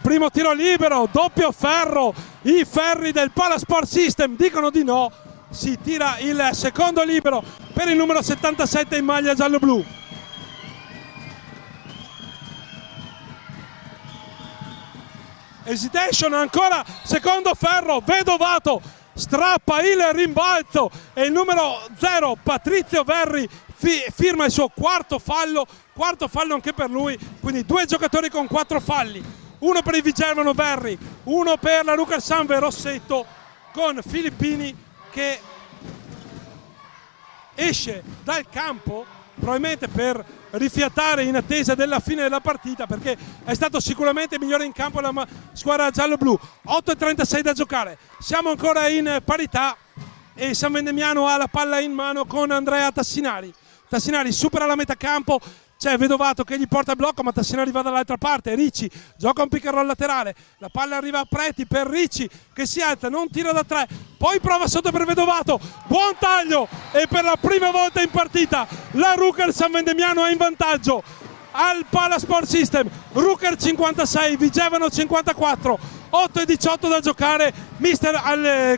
Primo tiro libero, doppio ferro, i ferri del Palasport System dicono di no, si tira il secondo libero per il numero 77 in maglia giallo-blu. Hesitation ancora, secondo ferro, Vedovato strappa il rimbalzo e il numero 0 Patrizio Verri firma il suo quarto fallo anche per lui, quindi 2 giocatori con 4 falli. Uno per il Vigevano Verri, uno per la Ruker Sanve Rossetto, con Filippini che esce dal campo probabilmente per rifiatare in attesa della fine della partita, perché è stato sicuramente migliore in campo la squadra giallo-blu. 8:36 da giocare, siamo ancora in parità e San Vendemiano ha la palla in mano con Andrea Tassinari supera la metà campo, c'è Vedovato che gli porta il blocco ma Tassinari va dall'altra parte, Ricci gioca un pick and roll laterale, la palla arriva a Preti per Ricci che si alza, non tira da 3, poi prova sotto per Vedovato, buon taglio e per la prima volta in partita la Ruker San Vendemiano è in vantaggio al Palasport System. Ruker 56, Vigevano 54, 8:18 da giocare,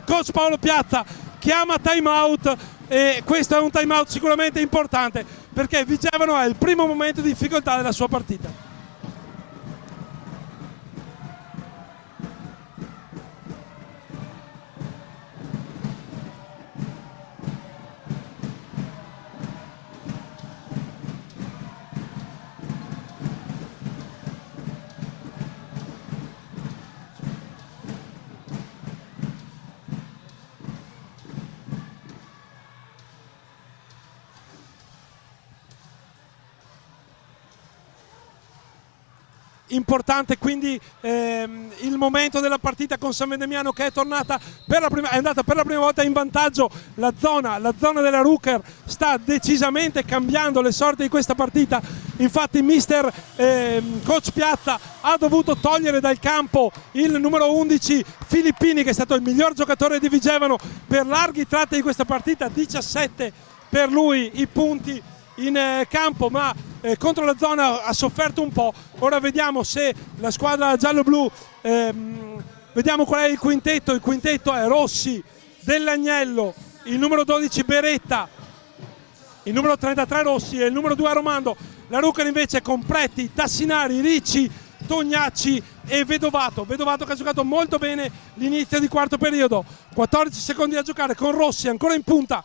coach Paolo Piazza chiama time out e questo è un time out sicuramente importante perché Vigevano è il primo momento di difficoltà della sua partita. Importante quindi il momento della partita con San Vendemiano che è tornata è andata per la prima volta in vantaggio. La zona della Ruker sta decisamente cambiando le sorti di questa partita infatti mister coach Piazza ha dovuto togliere dal campo il numero 11 Filippini, che è stato il miglior giocatore di Vigevano per larghi tratti di questa partita, 17 per lui i punti in campo, ma contro la zona ha sofferto un po'. Ora vediamo se la squadra giallo-blu, vediamo qual è il quintetto è Rossi, Dell'Agnello, il numero 12 Beretta, il numero 33 Rossi e il numero 2 Aromando. La Rucker invece con Pretti, Tassinari, Ricci, Tognacci e Vedovato che ha giocato molto bene l'inizio di quarto periodo. 14 secondi da giocare con Rossi ancora in punta.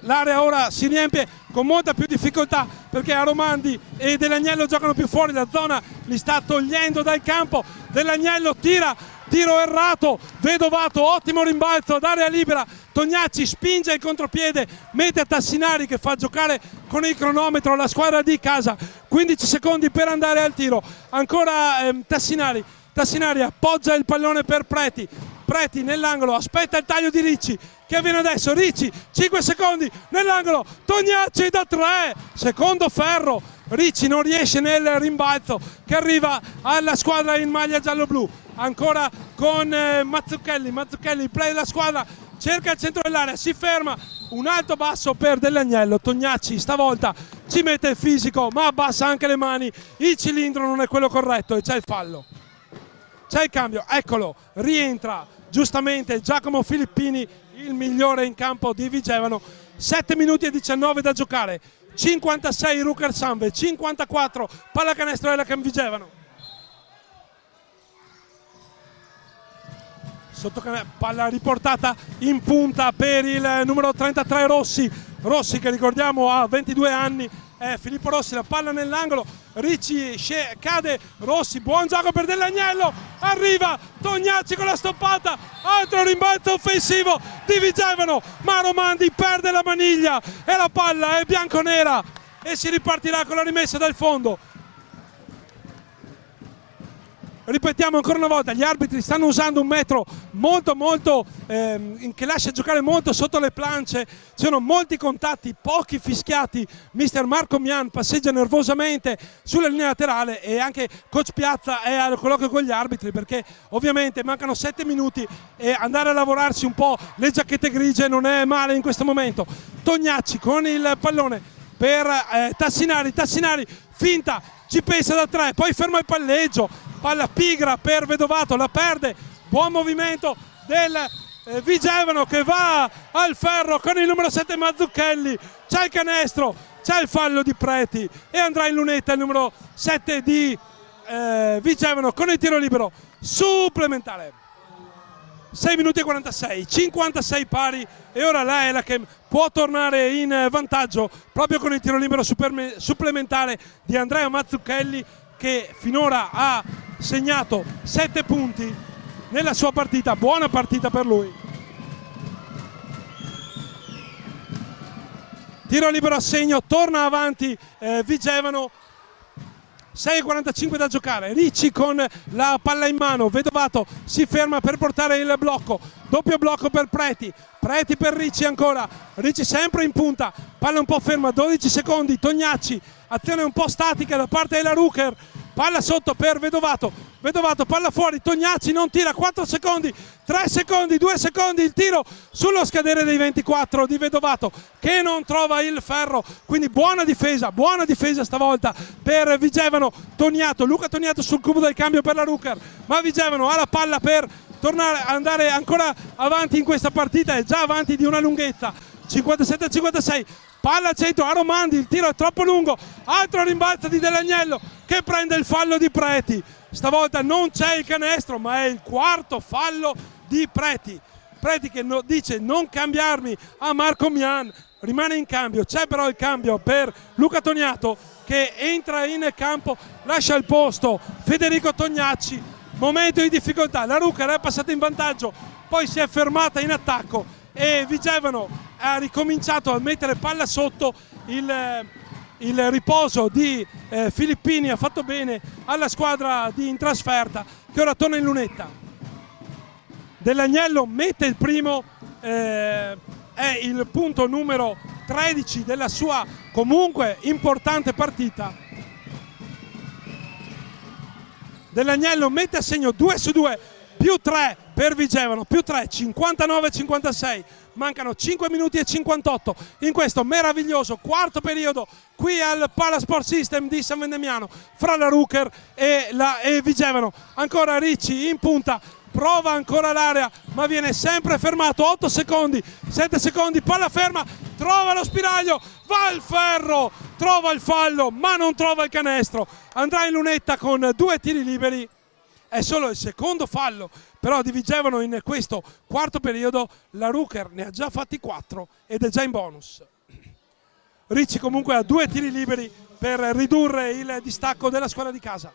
L'area ora si riempie con molta più difficoltà perché Aromandi e Dell'Agnello giocano più fuori, la zona li sta togliendo dal campo. Dell'Agnello tira, tiro errato, Vedovato, ottimo rimbalzo ad area libera, Tognacci spinge il contropiede, mette a Tassinari che fa giocare con il cronometro la squadra di casa. 15 secondi per andare al tiro, ancora Tassinari appoggia il pallone per Preti nell'angolo, aspetta il taglio di Ricci che avviene adesso, Ricci 5 secondi nell'angolo, Tognacci da 3, secondo ferro, Ricci non riesce nel rimbalzo che arriva alla squadra in maglia giallo-blu. Ancora con Mazzucchelli, il play della squadra, cerca il centro dell'area, si ferma, un alto basso per Dell'Agnello. Tognacci stavolta ci mette il fisico ma abbassa anche le mani, il cilindro non è quello corretto e c'è il fallo, c'è il cambio, eccolo, rientra giustamente Giacomo Filippini, il migliore in campo di Vigevano. 7 minuti e 19 da giocare, 56 Rucker Sanve, 54 pallacanestro della Cam Vigevano. Palla riportata in punta per il numero 33 Rossi che ricordiamo ha 22 anni, Filippo Rossi, la palla nell'angolo, Ricci cade, Rossi, buon gioco per Dell'Agnello, arriva Tognacci con la stoppata, altro rimbalzo offensivo di Vigevano, ma Romandi perde la maniglia e la palla è bianconera e si ripartirà con la rimessa dal fondo. Ripetiamo ancora una volta, gli arbitri stanno usando un metro che lascia giocare molto sotto le planche, ci sono molti contatti, pochi fischiati. Mister Marco Mian passeggia nervosamente sulla linea laterale e anche coach Piazza è al colloquio con gli arbitri perché ovviamente mancano 7 minuti e andare a lavorarsi un po' le giacchette grigie non è male in questo momento. Tognacci con il pallone per Tassinari, finta, ci pensa da 3, poi ferma il palleggio, palla pigra per Vedovato, la perde, buon movimento del Vigevano che va al ferro con il numero 7 Mazzucchelli, c'è il canestro, c'è il fallo di Preti e andrà in lunetta il numero 7 di Vigevano con il tiro libero supplementare. 6 minuti e 46, 56 pari e ora la Elachem può tornare in vantaggio proprio con il tiro libero supplementare di Andrea Mazzucchelli che finora ha segnato 7 punti nella sua partita, buona partita per lui. Tiro libero a segno, torna avanti Vigevano. 6:45 da giocare, Ricci con la palla in mano, Vedovato si ferma per portare il blocco, doppio blocco per Preti per Ricci ancora, Ricci sempre in punta, palla un po' ferma, 12 secondi, Tognacci, azione un po' statica da parte della Rucker, palla sotto per Vedovato, palla fuori, Tognacci non tira, 4 secondi, 3 secondi, 2 secondi, il tiro sullo scadere dei 24 di Vedovato che non trova il ferro, quindi buona difesa stavolta per Vigevano. Luca Toniato sul cubo del cambio per la Rucker, ma Vigevano ha la palla per andare ancora avanti in questa partita, è già avanti di una lunghezza, 57-56, palla al centro, Aromandi, il tiro è troppo lungo, altro rimbalzo di Dell'Agnello che prende il fallo di Preti, stavolta non c'è il canestro ma è il quarto fallo di Preti che dice non cambiarmi a Marco Mian, rimane in cambio, c'è però il cambio per Luca Toniato che entra in campo, lascia il posto Federico Tognacci, momento di difficoltà, la Rucker è passata in vantaggio, poi si è fermata in attacco e Vigevano ha ricominciato a mettere palla sotto, il riposo di Filippini ha fatto bene alla squadra in trasferta che ora torna in lunetta. Dell'Agnello mette il primo, è il punto numero 13 della sua comunque importante partita dell'Agnello mette a segno 2-2 più 3 per Vigevano, più 3, 59-56. Mancano 5 minuti e 58 in questo meraviglioso quarto periodo qui al Palasport System di San Vendemiano fra la Ruker e Vigevano. Ancora Ricci in punta, prova ancora l'area ma viene sempre fermato. 8 secondi, 7 secondi, palla ferma, trova lo spiraglio, va il ferro, trova il fallo ma non trova il canestro. Andrà in lunetta con 2 tiri liberi. È solo il secondo fallo però di Vigevano in questo quarto periodo. La Ruker ne ha già fatti 4 ed è già in bonus. Ricci comunque ha 2 tiri liberi per ridurre il distacco della squadra di casa.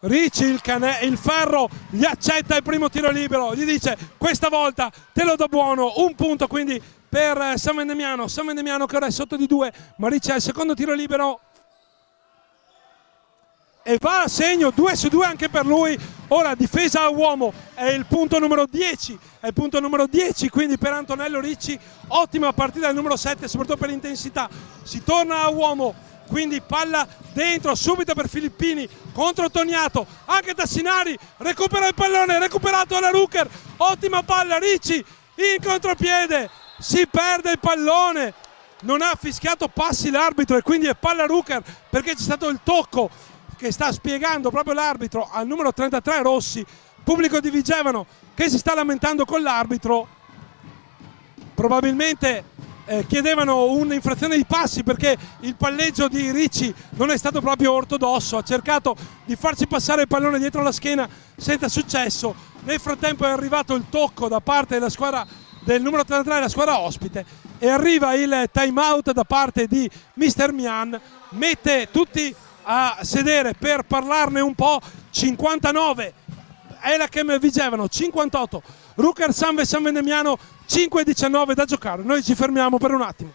Ricci il ferro gli accetta il primo tiro libero, gli dice questa volta te lo do buono, un punto quindi per San Vendemiano che ora è sotto di 2, ma Ricci ha il secondo tiro libero e va a segno, 2-2 anche per lui. Ora difesa a uomo, è il punto numero 10, quindi per Antonello Ricci ottima partita del numero 7 soprattutto per l'intensità. Si torna a uomo, quindi palla dentro subito per Filippini contro Toniato, anche Tassinari recupera il pallone, recuperato dalla Ruker, ottima palla, Ricci in contropiede, si perde il pallone, non ha fischiato passi l'arbitro e quindi è palla Ruker perché c'è stato il tocco che sta spiegando proprio l'arbitro al numero 33 Rossi, pubblico di Vigevano che si sta lamentando con l'arbitro, probabilmente chiedevano un'infrazione di passi perché il palleggio di Ricci non è stato proprio ortodosso, ha cercato di farci passare il pallone dietro la schiena senza successo. Nel frattempo è arrivato il tocco da parte della squadra del numero 33, la squadra ospite, e arriva il time out da parte di Mister Mian, mette tutti a sedere per parlarne un po'. 59 Elachem Vigevano, 58 Ruker San Vendemiano, 5-19 da giocare. Noi ci fermiamo per un attimo.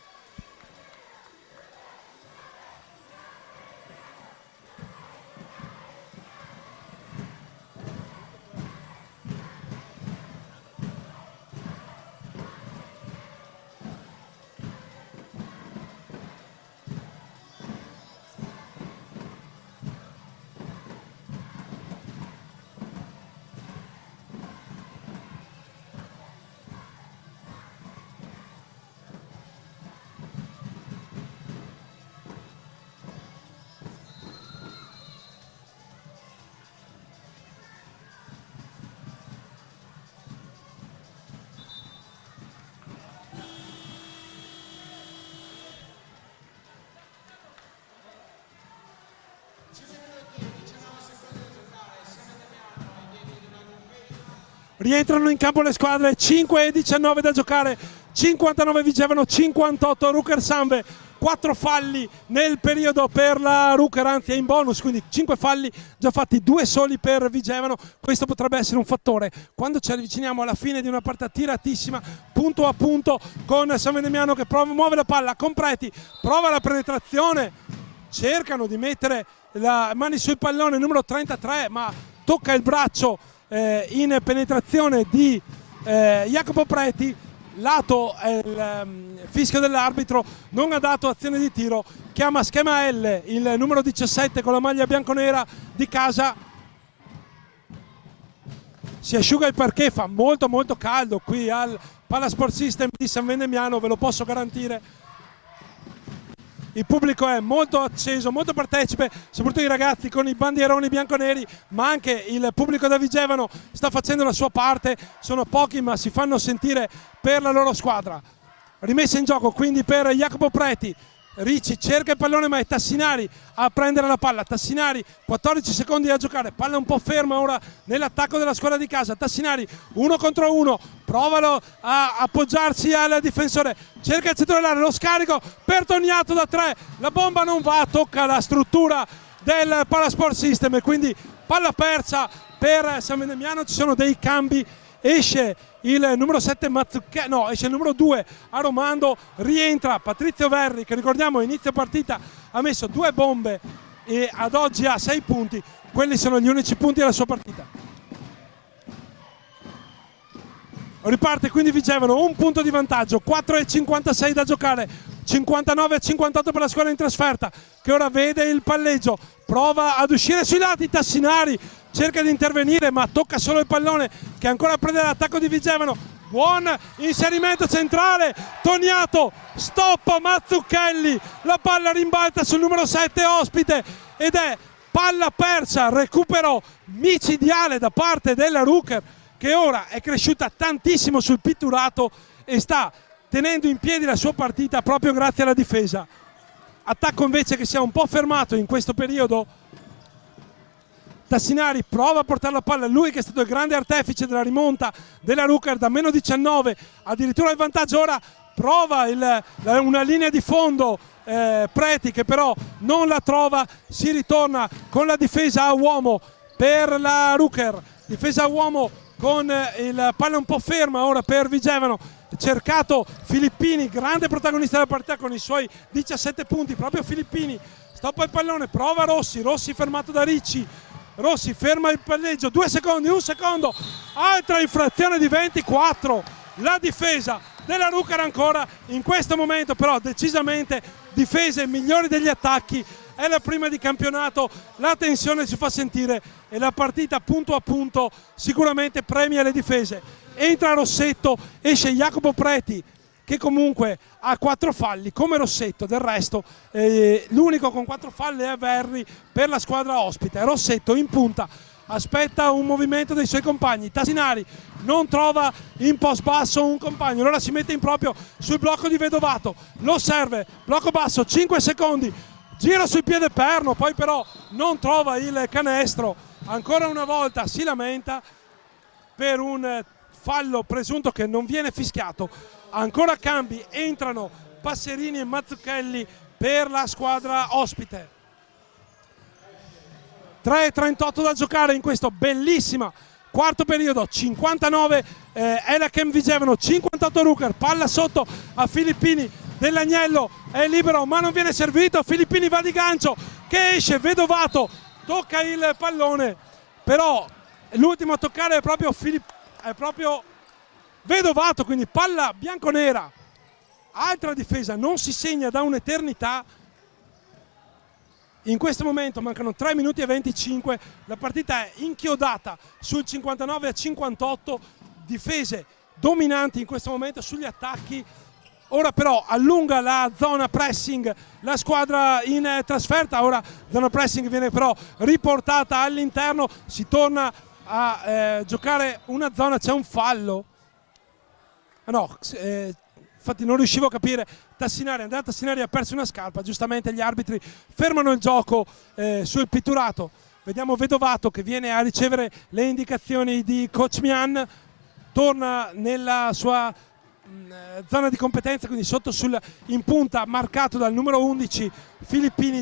Rientrano in campo le squadre, 5-19 da giocare, 59 Vigevano, 58 Ruker Sanve, 4 falli nel periodo per la Ruker, anzi è in bonus, quindi 5 falli già fatti, 2 soli per Vigevano. Questo potrebbe essere un fattore quando ci avviciniamo alla fine di una partita tiratissima, punto a punto, con San Vendemiano che muove la palla con Preti, prova la penetrazione, cercano di mettere le mani sul pallone, numero 33, ma tocca il braccio in penetrazione di Jacopo Preti. Lato il fischio dell'arbitro, non ha dato azione di tiro, chiama schema L il numero 17 con la maglia bianconera di casa. Si asciuga il parquet, fa molto caldo qui al Palasport System di San Vendemiano, ve lo posso garantire. Il pubblico è molto acceso, molto partecipe, soprattutto i ragazzi con i bandieroni bianconeri, ma anche il pubblico da Vigevano sta facendo la sua parte. Sono pochi ma si fanno sentire per la loro squadra. Rimessa in gioco quindi per Jacopo Preti. Ricci cerca il pallone ma è Tassinari a prendere la palla. Tassinari, 14 secondi da giocare, palla un po' ferma ora nell'attacco della squadra di casa. Tassinari 1 contro 1, provano a appoggiarsi al difensore, cerca il centro dell'area, lo scarico per Toniato da 3, la bomba non va, tocca la struttura del Palasport System e quindi palla persa per San Vendemiano. Ci sono dei cambi, esce il numero 7 esce il numero 2 Aromando, rientra Patrizio Verri che ricordiamo a inizio partita ha messo 2 bombe e ad oggi ha 6 punti, quelli sono gli unici punti della sua partita. Riparte quindi Vigevano, un punto di vantaggio, 4,56 da giocare, 59-58 per la squadra in trasferta, che ora vede il palleggio, prova ad uscire sui lati, Tassinari cerca di intervenire ma tocca solo il pallone che ancora prende l'attacco di Vigevano. Buon inserimento centrale, Toniato stoppa Mazzucchelli, la palla rimbalza sul numero 7 Ospite ed è palla persa, recupero micidiale da parte della Ruker, che ora è cresciuta tantissimo sul pitturato e sta tenendo in piedi la sua partita proprio grazie alla difesa. Attacco invece che si è un po' fermato in questo periodo. Tassinari prova a portare la palla, lui che è stato il grande artefice della rimonta della Ruker da meno 19 addirittura il vantaggio. Ora prova una linea di fondo, Preti che però non la trova, si ritorna con la difesa a uomo per la Ruker, difesa a uomo con il palla un po' ferma ora per Vigevano, cercato Filippini, grande protagonista della partita con i suoi 17 punti, proprio Filippini stoppa il pallone, prova Rossi fermato da Ricci, Rossi ferma il palleggio, 2 secondi, 1 secondo, altra infrazione di 24, la difesa della Ruker ancora in questo momento, però decisamente difese migliori degli attacchi, è la prima di campionato, la tensione si fa sentire e la partita punto a punto sicuramente premia le difese. Entra Rossetto, esce Jacopo Preti che comunque ha 4 falli come Rossetto, del resto l'unico con 4 falli è Verri per la squadra ospite. Rossetto in punta, aspetta un movimento dei suoi compagni, Tassinari non trova in post basso un compagno, allora si mette in proprio sul blocco di Vedovato, lo serve, blocco basso, 5 secondi, giro sul piede perno, poi però non trova il canestro, ancora una volta si lamenta per un fallo presunto che non viene fischiato, ancora cambi, entrano Passerini e Mazzucchelli per la squadra ospite. 3,38 da giocare in questo bellissimo quarto periodo, 59 Elachem Vigevano, 58 Ruker, palla sotto a Filippini, Dell'Agnello è libero ma non viene servito, Filippini va di gancio che esce, Vedovato tocca il pallone, però l'ultimo a toccare è proprio Vedovato, quindi palla bianconera, altra difesa, non si segna da un'eternità. In questo momento mancano 3 minuti e 25, la partita è inchiodata sul 59-58, difese dominanti in questo momento sugli attacchi. Ora però allunga la zona pressing la squadra in trasferta, ora zona pressing viene però riportata all'interno, si torna a giocare una zona, c'è un fallo. Infatti non riuscivo a capire, Andrea Tassinari ha perso una scarpa, giustamente gli arbitri fermano il gioco sul pitturato. Vediamo Vedovato che viene a ricevere le indicazioni di coach Mian, torna nella sua zona di competenza, quindi sotto in punta, marcato dal numero 11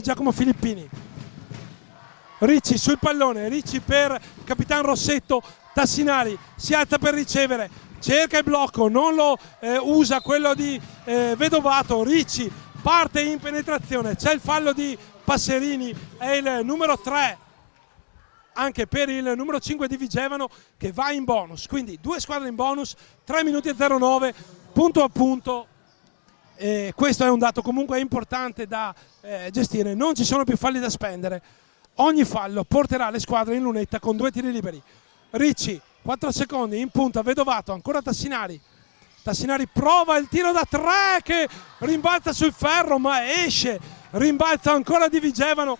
Giacomo Filippini. Ricci sul pallone, Ricci per Capitan Rossetto, Tassinari si alza per ricevere, cerca il blocco, non lo usa quello di Vedovato, Ricci parte in penetrazione, c'è il fallo di Passerini, è il numero 3 anche per il numero 5 di Vigevano che va in bonus, quindi 2 squadre in bonus, 3 minuti e 09 punto a punto. Questo è un dato comunque importante da gestire, non ci sono più falli da spendere, ogni fallo porterà le squadre in lunetta con 2 tiri liberi. Ricci 4 secondi in punta, Vedovato, ancora Tassinari prova il tiro da 3 che rimbalza sul ferro ma esce, rimbalza ancora di Vigevano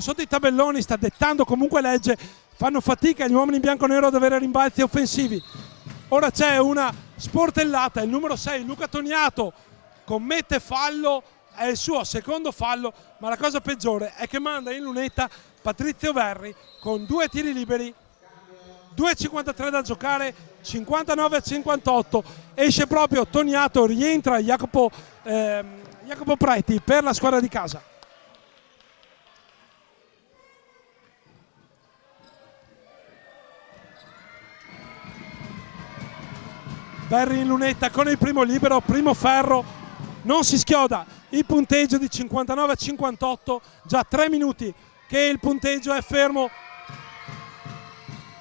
sotto i tabelloni sta dettando comunque legge, fanno fatica gli uomini in bianco-nero ad avere rimbalzi offensivi. Ora c'è una sportellata, il numero 6 Luca Toniato commette fallo, è il suo secondo fallo, ma la cosa peggiore è che manda in lunetta Patrizio Verri con 2 tiri liberi, 2,53 da giocare, 59-58, esce proprio Toniato, rientra Jacopo Preti per la squadra di casa. Verri in lunetta con il primo libero, primo ferro, non si schioda, il punteggio di 59-58, già 3 minuti che il punteggio è fermo.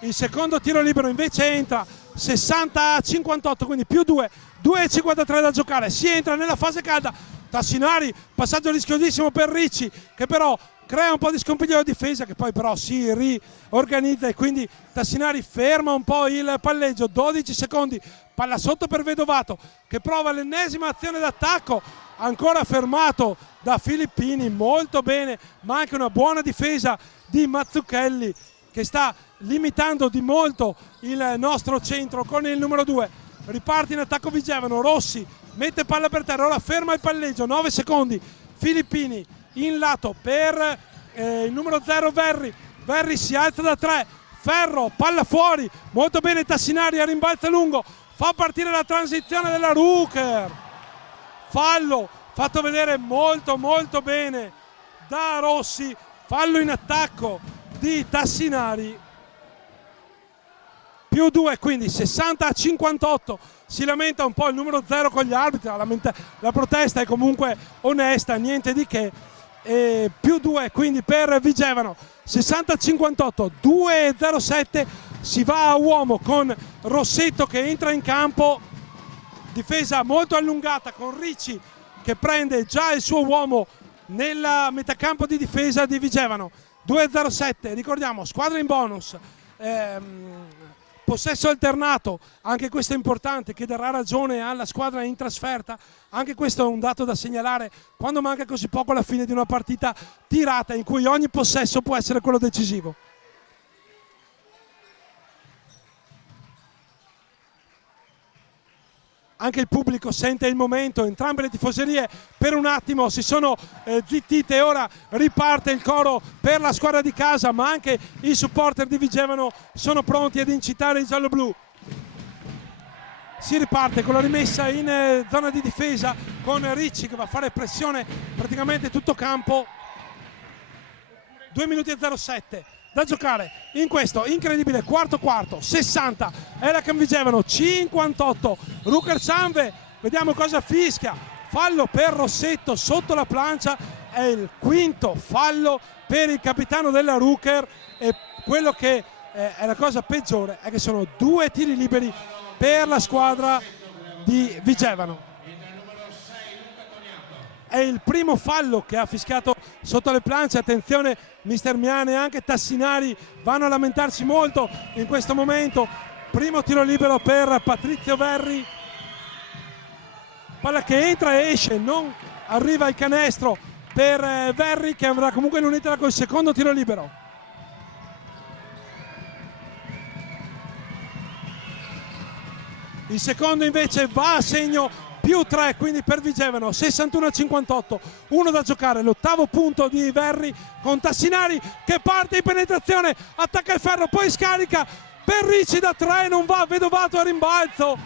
Il secondo tiro libero invece entra 60-58, quindi più 2, 2,53 da giocare. Si entra nella fase calda. Tassinari, passaggio rischiosissimo per Ricci, che però crea un po' di scompiglio alla difesa, che poi però si riorganizza, e quindi Tassinari ferma un po' il palleggio. 12 secondi, palla sotto per Vedovato, che prova l'ennesima azione d'attacco, ancora fermato da Filippini, molto bene, ma anche una buona difesa di Mazzucchelli, che sta limitando di molto il nostro centro con il numero 2. Riparte in attacco Vigevano, Rossi mette palla per terra, ora ferma il palleggio, 9 secondi, Filippini in lato per il numero 0 Verri si alza da 3, Ferro, palla fuori, molto bene Tassinari, a rimbalzo lungo, fa partire la transizione della Ruker, fallo fatto vedere molto bene da Rossi, fallo in attacco di Tassinari, più 2, quindi 60-58. Si lamenta un po' il numero 0 con gli arbitri, la protesta è comunque onesta, niente di che, e più 2 quindi per Vigevano, 60-58, 2-0-7. Si va a uomo con Rossetto che entra in campo, difesa molto allungata con Ricci che prende già il suo uomo nella metacampo di difesa di Vigevano. 2-0-7, ricordiamo, squadra in bonus, possesso alternato, anche questo è importante, che darà ragione alla squadra in trasferta. Anche questo è un dato da segnalare quando manca così poco alla fine di una partita tirata in cui ogni possesso può essere quello decisivo. Anche il pubblico sente il momento, entrambe le tifoserie per un attimo si sono zittite e ora riparte il coro per la squadra di casa, ma anche i supporter di Vigevano sono pronti ad incitare i gialloblu. Si riparte con la rimessa in zona di difesa con Ricci che va a fare pressione praticamente tutto campo. 2 minuti e 07 da giocare in questo incredibile quarto, 60 Elachem Vigevano, 58 Ruker Sanve, vediamo cosa fischia, fallo per Rossetto sotto la plancia, è il quinto fallo per il capitano della Ruker, e quello che è la cosa peggiore è che sono 2 tiri liberi per la squadra di Vigevano. È il primo fallo che ha fischiato sotto le planche. Attenzione, mister Miane e anche Tassinari vanno a lamentarsi molto in questo momento. Primo tiro libero per Patrizio Verri, palla che entra e esce, non arriva il canestro per Verri, che avrà comunque l'unità col secondo tiro libero. Il secondo invece va a segno, più 3 quindi per Vigevano, 61-58, 1 da giocare, l'ottavo punto di Verri con Tassinari che parte in penetrazione, attacca il ferro, poi scarica per Ricci da 3, non va, Vedovato a rimbalzo,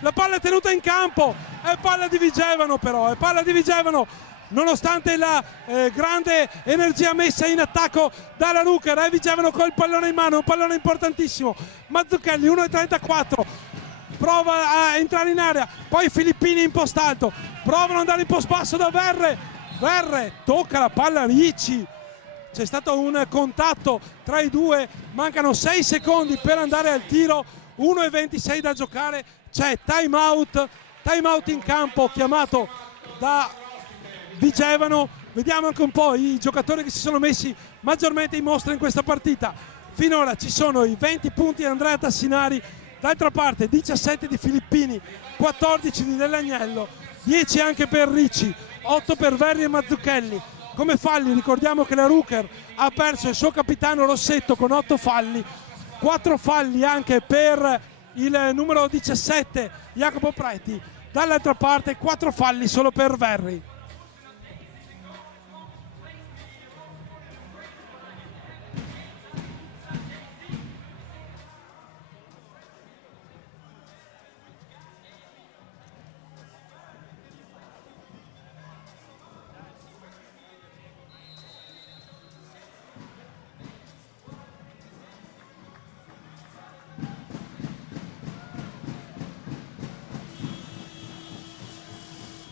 la palla è tenuta in campo, è palla di Vigevano però, è palla di Vigevano nonostante la grande energia messa in attacco dalla Ruker. È Vigevano col pallone in mano, un pallone importantissimo, Mazzucchelli 1,34, prova a entrare in area, poi Filippini in post alto, provano ad andare in post basso da Verre tocca la palla a Ricci, c'è stato un contatto tra i due, mancano 6 secondi per andare al tiro, 1,26 da giocare, c'è time out in campo chiamato da Vigevano. Vediamo anche un po' i giocatori che si sono messi maggiormente in mostra in questa partita. Finora ci sono i 20 punti di Andrea Tassinari, d'altra parte 17 di Filippini, 14 di Dell'Agnello, 10 anche per Ricci, 8 per Verri e Mazzucchelli. Come falli ricordiamo che la Ruker ha perso il suo capitano Rossetto con 8 falli, 4 falli anche per il numero 17 Jacopo Preti, dall'altra parte 4 falli solo per Verri.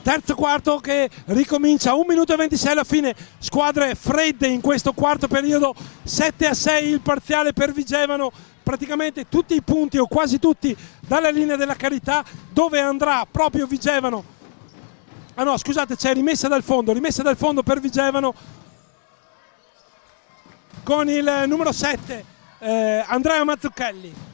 Terzo quarto che ricomincia, 1 minuto e 26 alla fine, squadre fredde in questo quarto periodo, 7-6 il parziale per Vigevano, praticamente tutti i punti o quasi tutti dalla linea della carità, dove andrà proprio Vigevano. Ah no, scusate, c'è rimessa dal fondo per Vigevano con il numero 7 Andrea Mazzucchelli.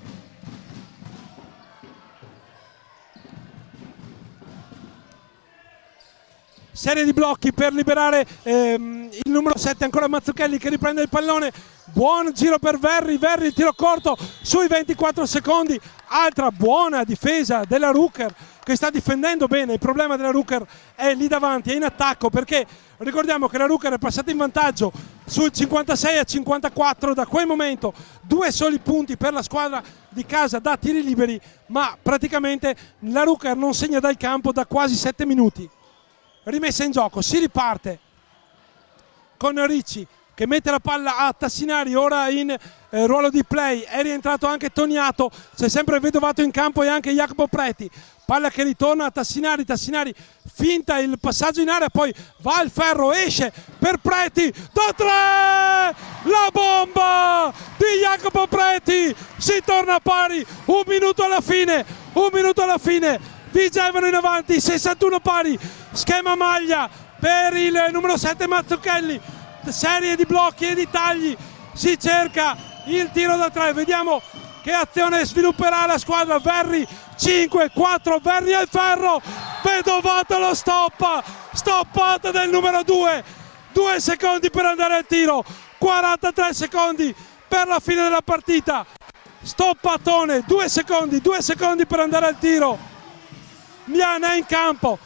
Serie di blocchi per liberare il numero 7, ancora Mazzucchelli che riprende il pallone. Buon giro per Verri, il tiro corto sui 24 secondi. Altra buona difesa della Rucker che sta difendendo bene. Il problema della Rucker è lì davanti, è in attacco, perché ricordiamo che la Rucker è passata in vantaggio sul 56-54. Da quel momento 2 soli punti per la squadra di casa da tiri liberi, ma praticamente la Rucker non segna dal campo da quasi 7 minuti. Rimessa in gioco, si riparte con Ricci che mette la palla a Tassinari, ora in ruolo di play. È rientrato anche Toniato, c'è sempre Vedovato in campo e anche Jacopo Preti. Palla che ritorna a Tassinari, finta il passaggio in area, poi va al ferro, esce per Preti, da 3, la bomba di Jacopo Preti, si torna pari, un minuto alla fine, Vigevano in avanti, 61 pari, schema maglia per il numero 7 Mazzucchelli, serie di blocchi e di tagli, si cerca il tiro da 3, vediamo che azione svilupperà la squadra. Verri 5-4, Verri al ferro, Vedovato lo stoppata del numero 2, 2 secondi per andare al tiro, 43 secondi per la fine della partita, stoppatone, 2 secondi per andare al tiro. Miana è in campo,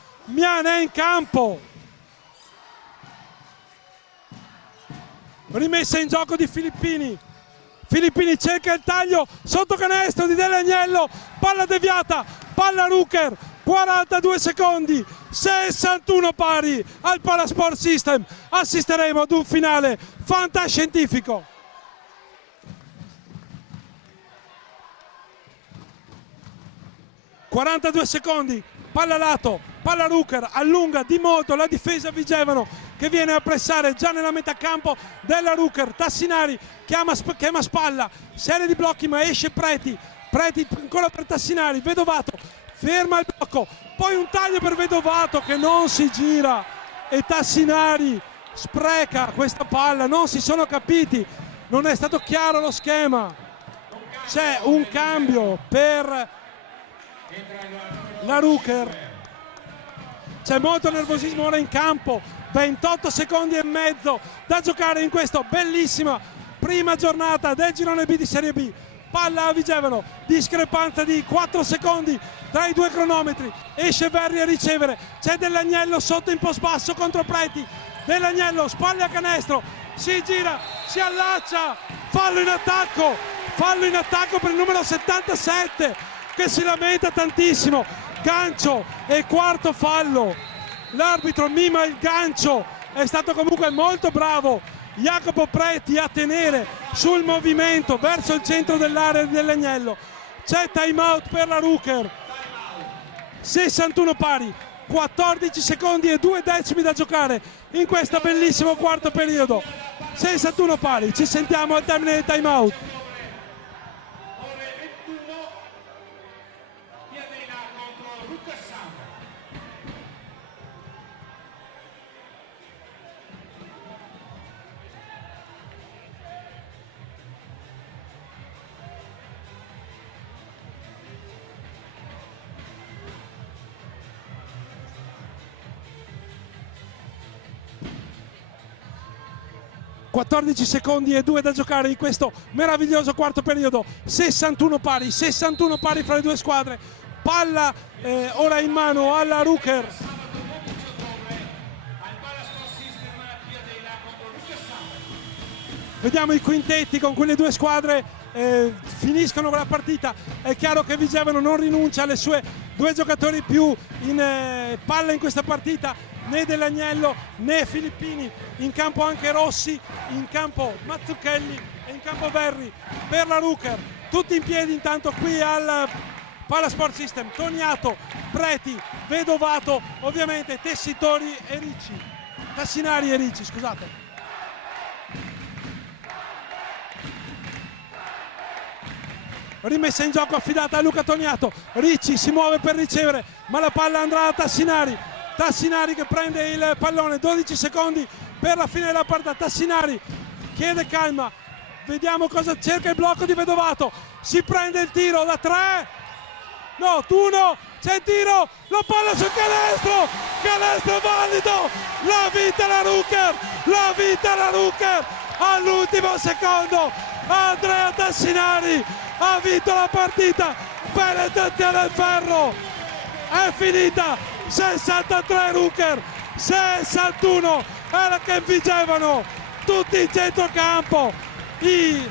rimessa in gioco di Filippini cerca il taglio sotto canestro di Dell'Agnello, palla deviata, palla Rucker, 42 secondi, 61 pari al Palasport System. Assisteremo ad un finale fantascientifico. ...42 secondi, palla lato, palla Rucker, allunga di molto la difesa Vigevano che viene a pressare già nella metà campo della Rucker. Tassinari chiama spalla, serie di blocchi ma esce Preti ancora per Tassinari, Vedovato ferma il blocco, poi un taglio per Vedovato che non si gira e Tassinari spreca questa palla, non si sono capiti, non è stato chiaro lo schema, c'è un cambio per la Rucker, c'è molto nervosismo ora in campo, 28 secondi e mezzo da giocare in questa bellissima prima giornata del girone B di Serie B. Palla a Vigevano, discrepanza di 4 secondi tra i due cronometri, esce Verri a ricevere, c'è Dell'Agnello sotto in post basso contro Preti, Dell'Agnello spalle a canestro, si gira, si allaccia, fallo in attacco per il numero 77 che si lamenta tantissimo, gancio e quarto fallo, l'arbitro mima il gancio, è stato comunque molto bravo Jacopo Preti a tenere sul movimento verso il centro dell'area dell'Agnello. C'è time out per la Rucker, 61 pari, 14 secondi e 2 decimi da giocare in questo bellissimo quarto periodo, 61 pari, ci sentiamo al termine del time out. 14 secondi e 2 da giocare in questo meraviglioso quarto periodo, 61 pari fra le due squadre, palla ora in mano alla Rucker. Vediamo i quintetti con cui le due squadre finiscono la partita. È chiaro che Vigevano non rinuncia alle sue due giocatori più in palla in questa partita, né Dell'Agnello né Filippini, in campo anche Rossi, in campo Mazzucchelli e in campo Verri per la Rucker. Tutti in piedi intanto qui al Palasport System, Toniato, Preti, Vedovato, ovviamente Tessitori e Ricci, Tassinari e Ricci, scusate. rimessa in gioco affidata a Luca Toniato. Ricci si muove per ricevere, ma la palla andrà a Tassinari. Tassinari che prende il pallone, 12 secondi per la fine della partita. Tassinari chiede calma, vediamo cosa cerca il blocco di Vedovato, si prende il tiro da 3, no, 1, c'è il tiro, la palla sul canestro valido, l'ha vinta la Rucker, all'ultimo secondo Andrea Tassinari ha vinto la partita, penetrazione al ferro, è finita, 63 Rucker, 61 era che vincevano tutti in centrocampo. I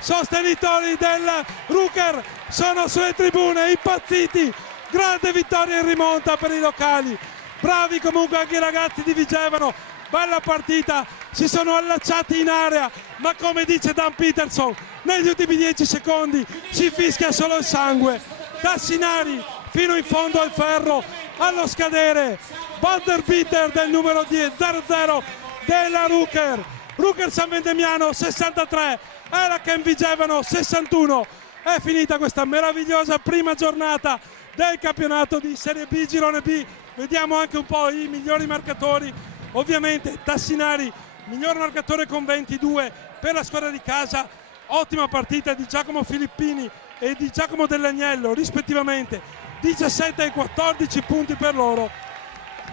sostenitori del Rucker sono sulle tribune impazziti, grande vittoria in rimonta per i locali, bravi comunque anche i ragazzi di Vigevano, bella partita, si sono allacciati in area, ma come dice Dan Peterson negli ultimi 10 secondi si fischia solo il sangue. Tassinari fino in fondo al ferro, allo scadere buzzer beater del numero 0-0 della Rucker San Vendemiano 63, era Ken Vigevano 61. È finita questa meravigliosa prima giornata del campionato di Serie B Girone B. Vediamo anche un po' i migliori marcatori. Ovviamente Tassinari miglior marcatore con 22 per la squadra di casa, ottima partita di Giacomo Filippini e di Giacomo Dell'Agnello rispettivamente, 17 e 14 punti per loro.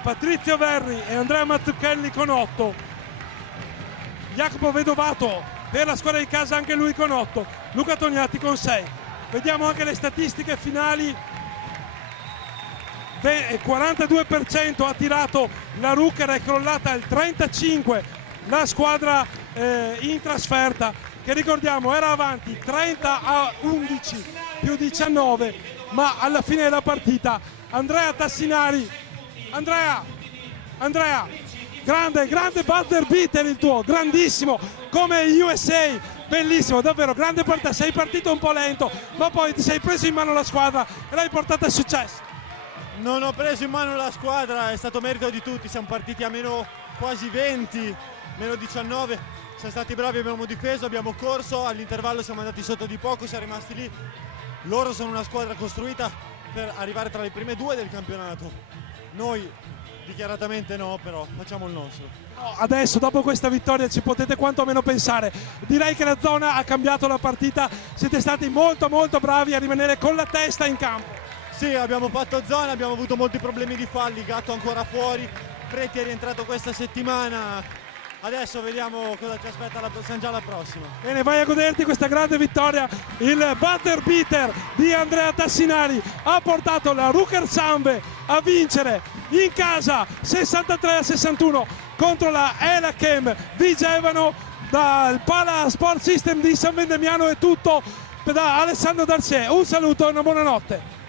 Patrizio Verri e Andrea Mazzucchelli con 8, Jacopo Vedovato per la squadra di casa anche lui con 8, Luca Toniati con 6. Vediamo anche le statistiche finali, 42% ha tirato la Rucker, è crollata al 35% la squadra in trasferta, che ricordiamo era avanti 30-11 più 19, ma alla fine della partita Andrea Tassinari, Andrea, grande buzzer beater il tuo, grandissimo, come USA, bellissimo, davvero grande partita, sei partito un po' lento, ma poi ti sei preso in mano la squadra e l'hai portata a successo. Non ho preso in mano la squadra, è stato merito di tutti, siamo partiti a meno quasi 20, meno 19, siamo stati bravi, abbiamo difeso, abbiamo corso, all'intervallo siamo andati sotto di poco, siamo rimasti lì. Loro sono una squadra costruita per arrivare tra le prime 2 del campionato, noi dichiaratamente no, però facciamo il nostro. Adesso dopo questa vittoria ci potete quantomeno pensare, direi che la zona ha cambiato la partita, siete stati molto bravi a rimanere con la testa in campo. Sì, abbiamo fatto zona, abbiamo avuto molti problemi di falli, Gatto ancora fuori, Preti è rientrato questa settimana, adesso vediamo cosa ci aspetta, siamo già alla prossima. Bene, vai a goderti questa grande vittoria, il buzzer beater di Andrea Tassinari ha portato la Rucker Sambe a vincere in casa 63-61 contro la Elachem Vigevano. Dal Pala Sport System di San Vendemiano è tutto, da Alessandro Darcier un saluto e una buonanotte.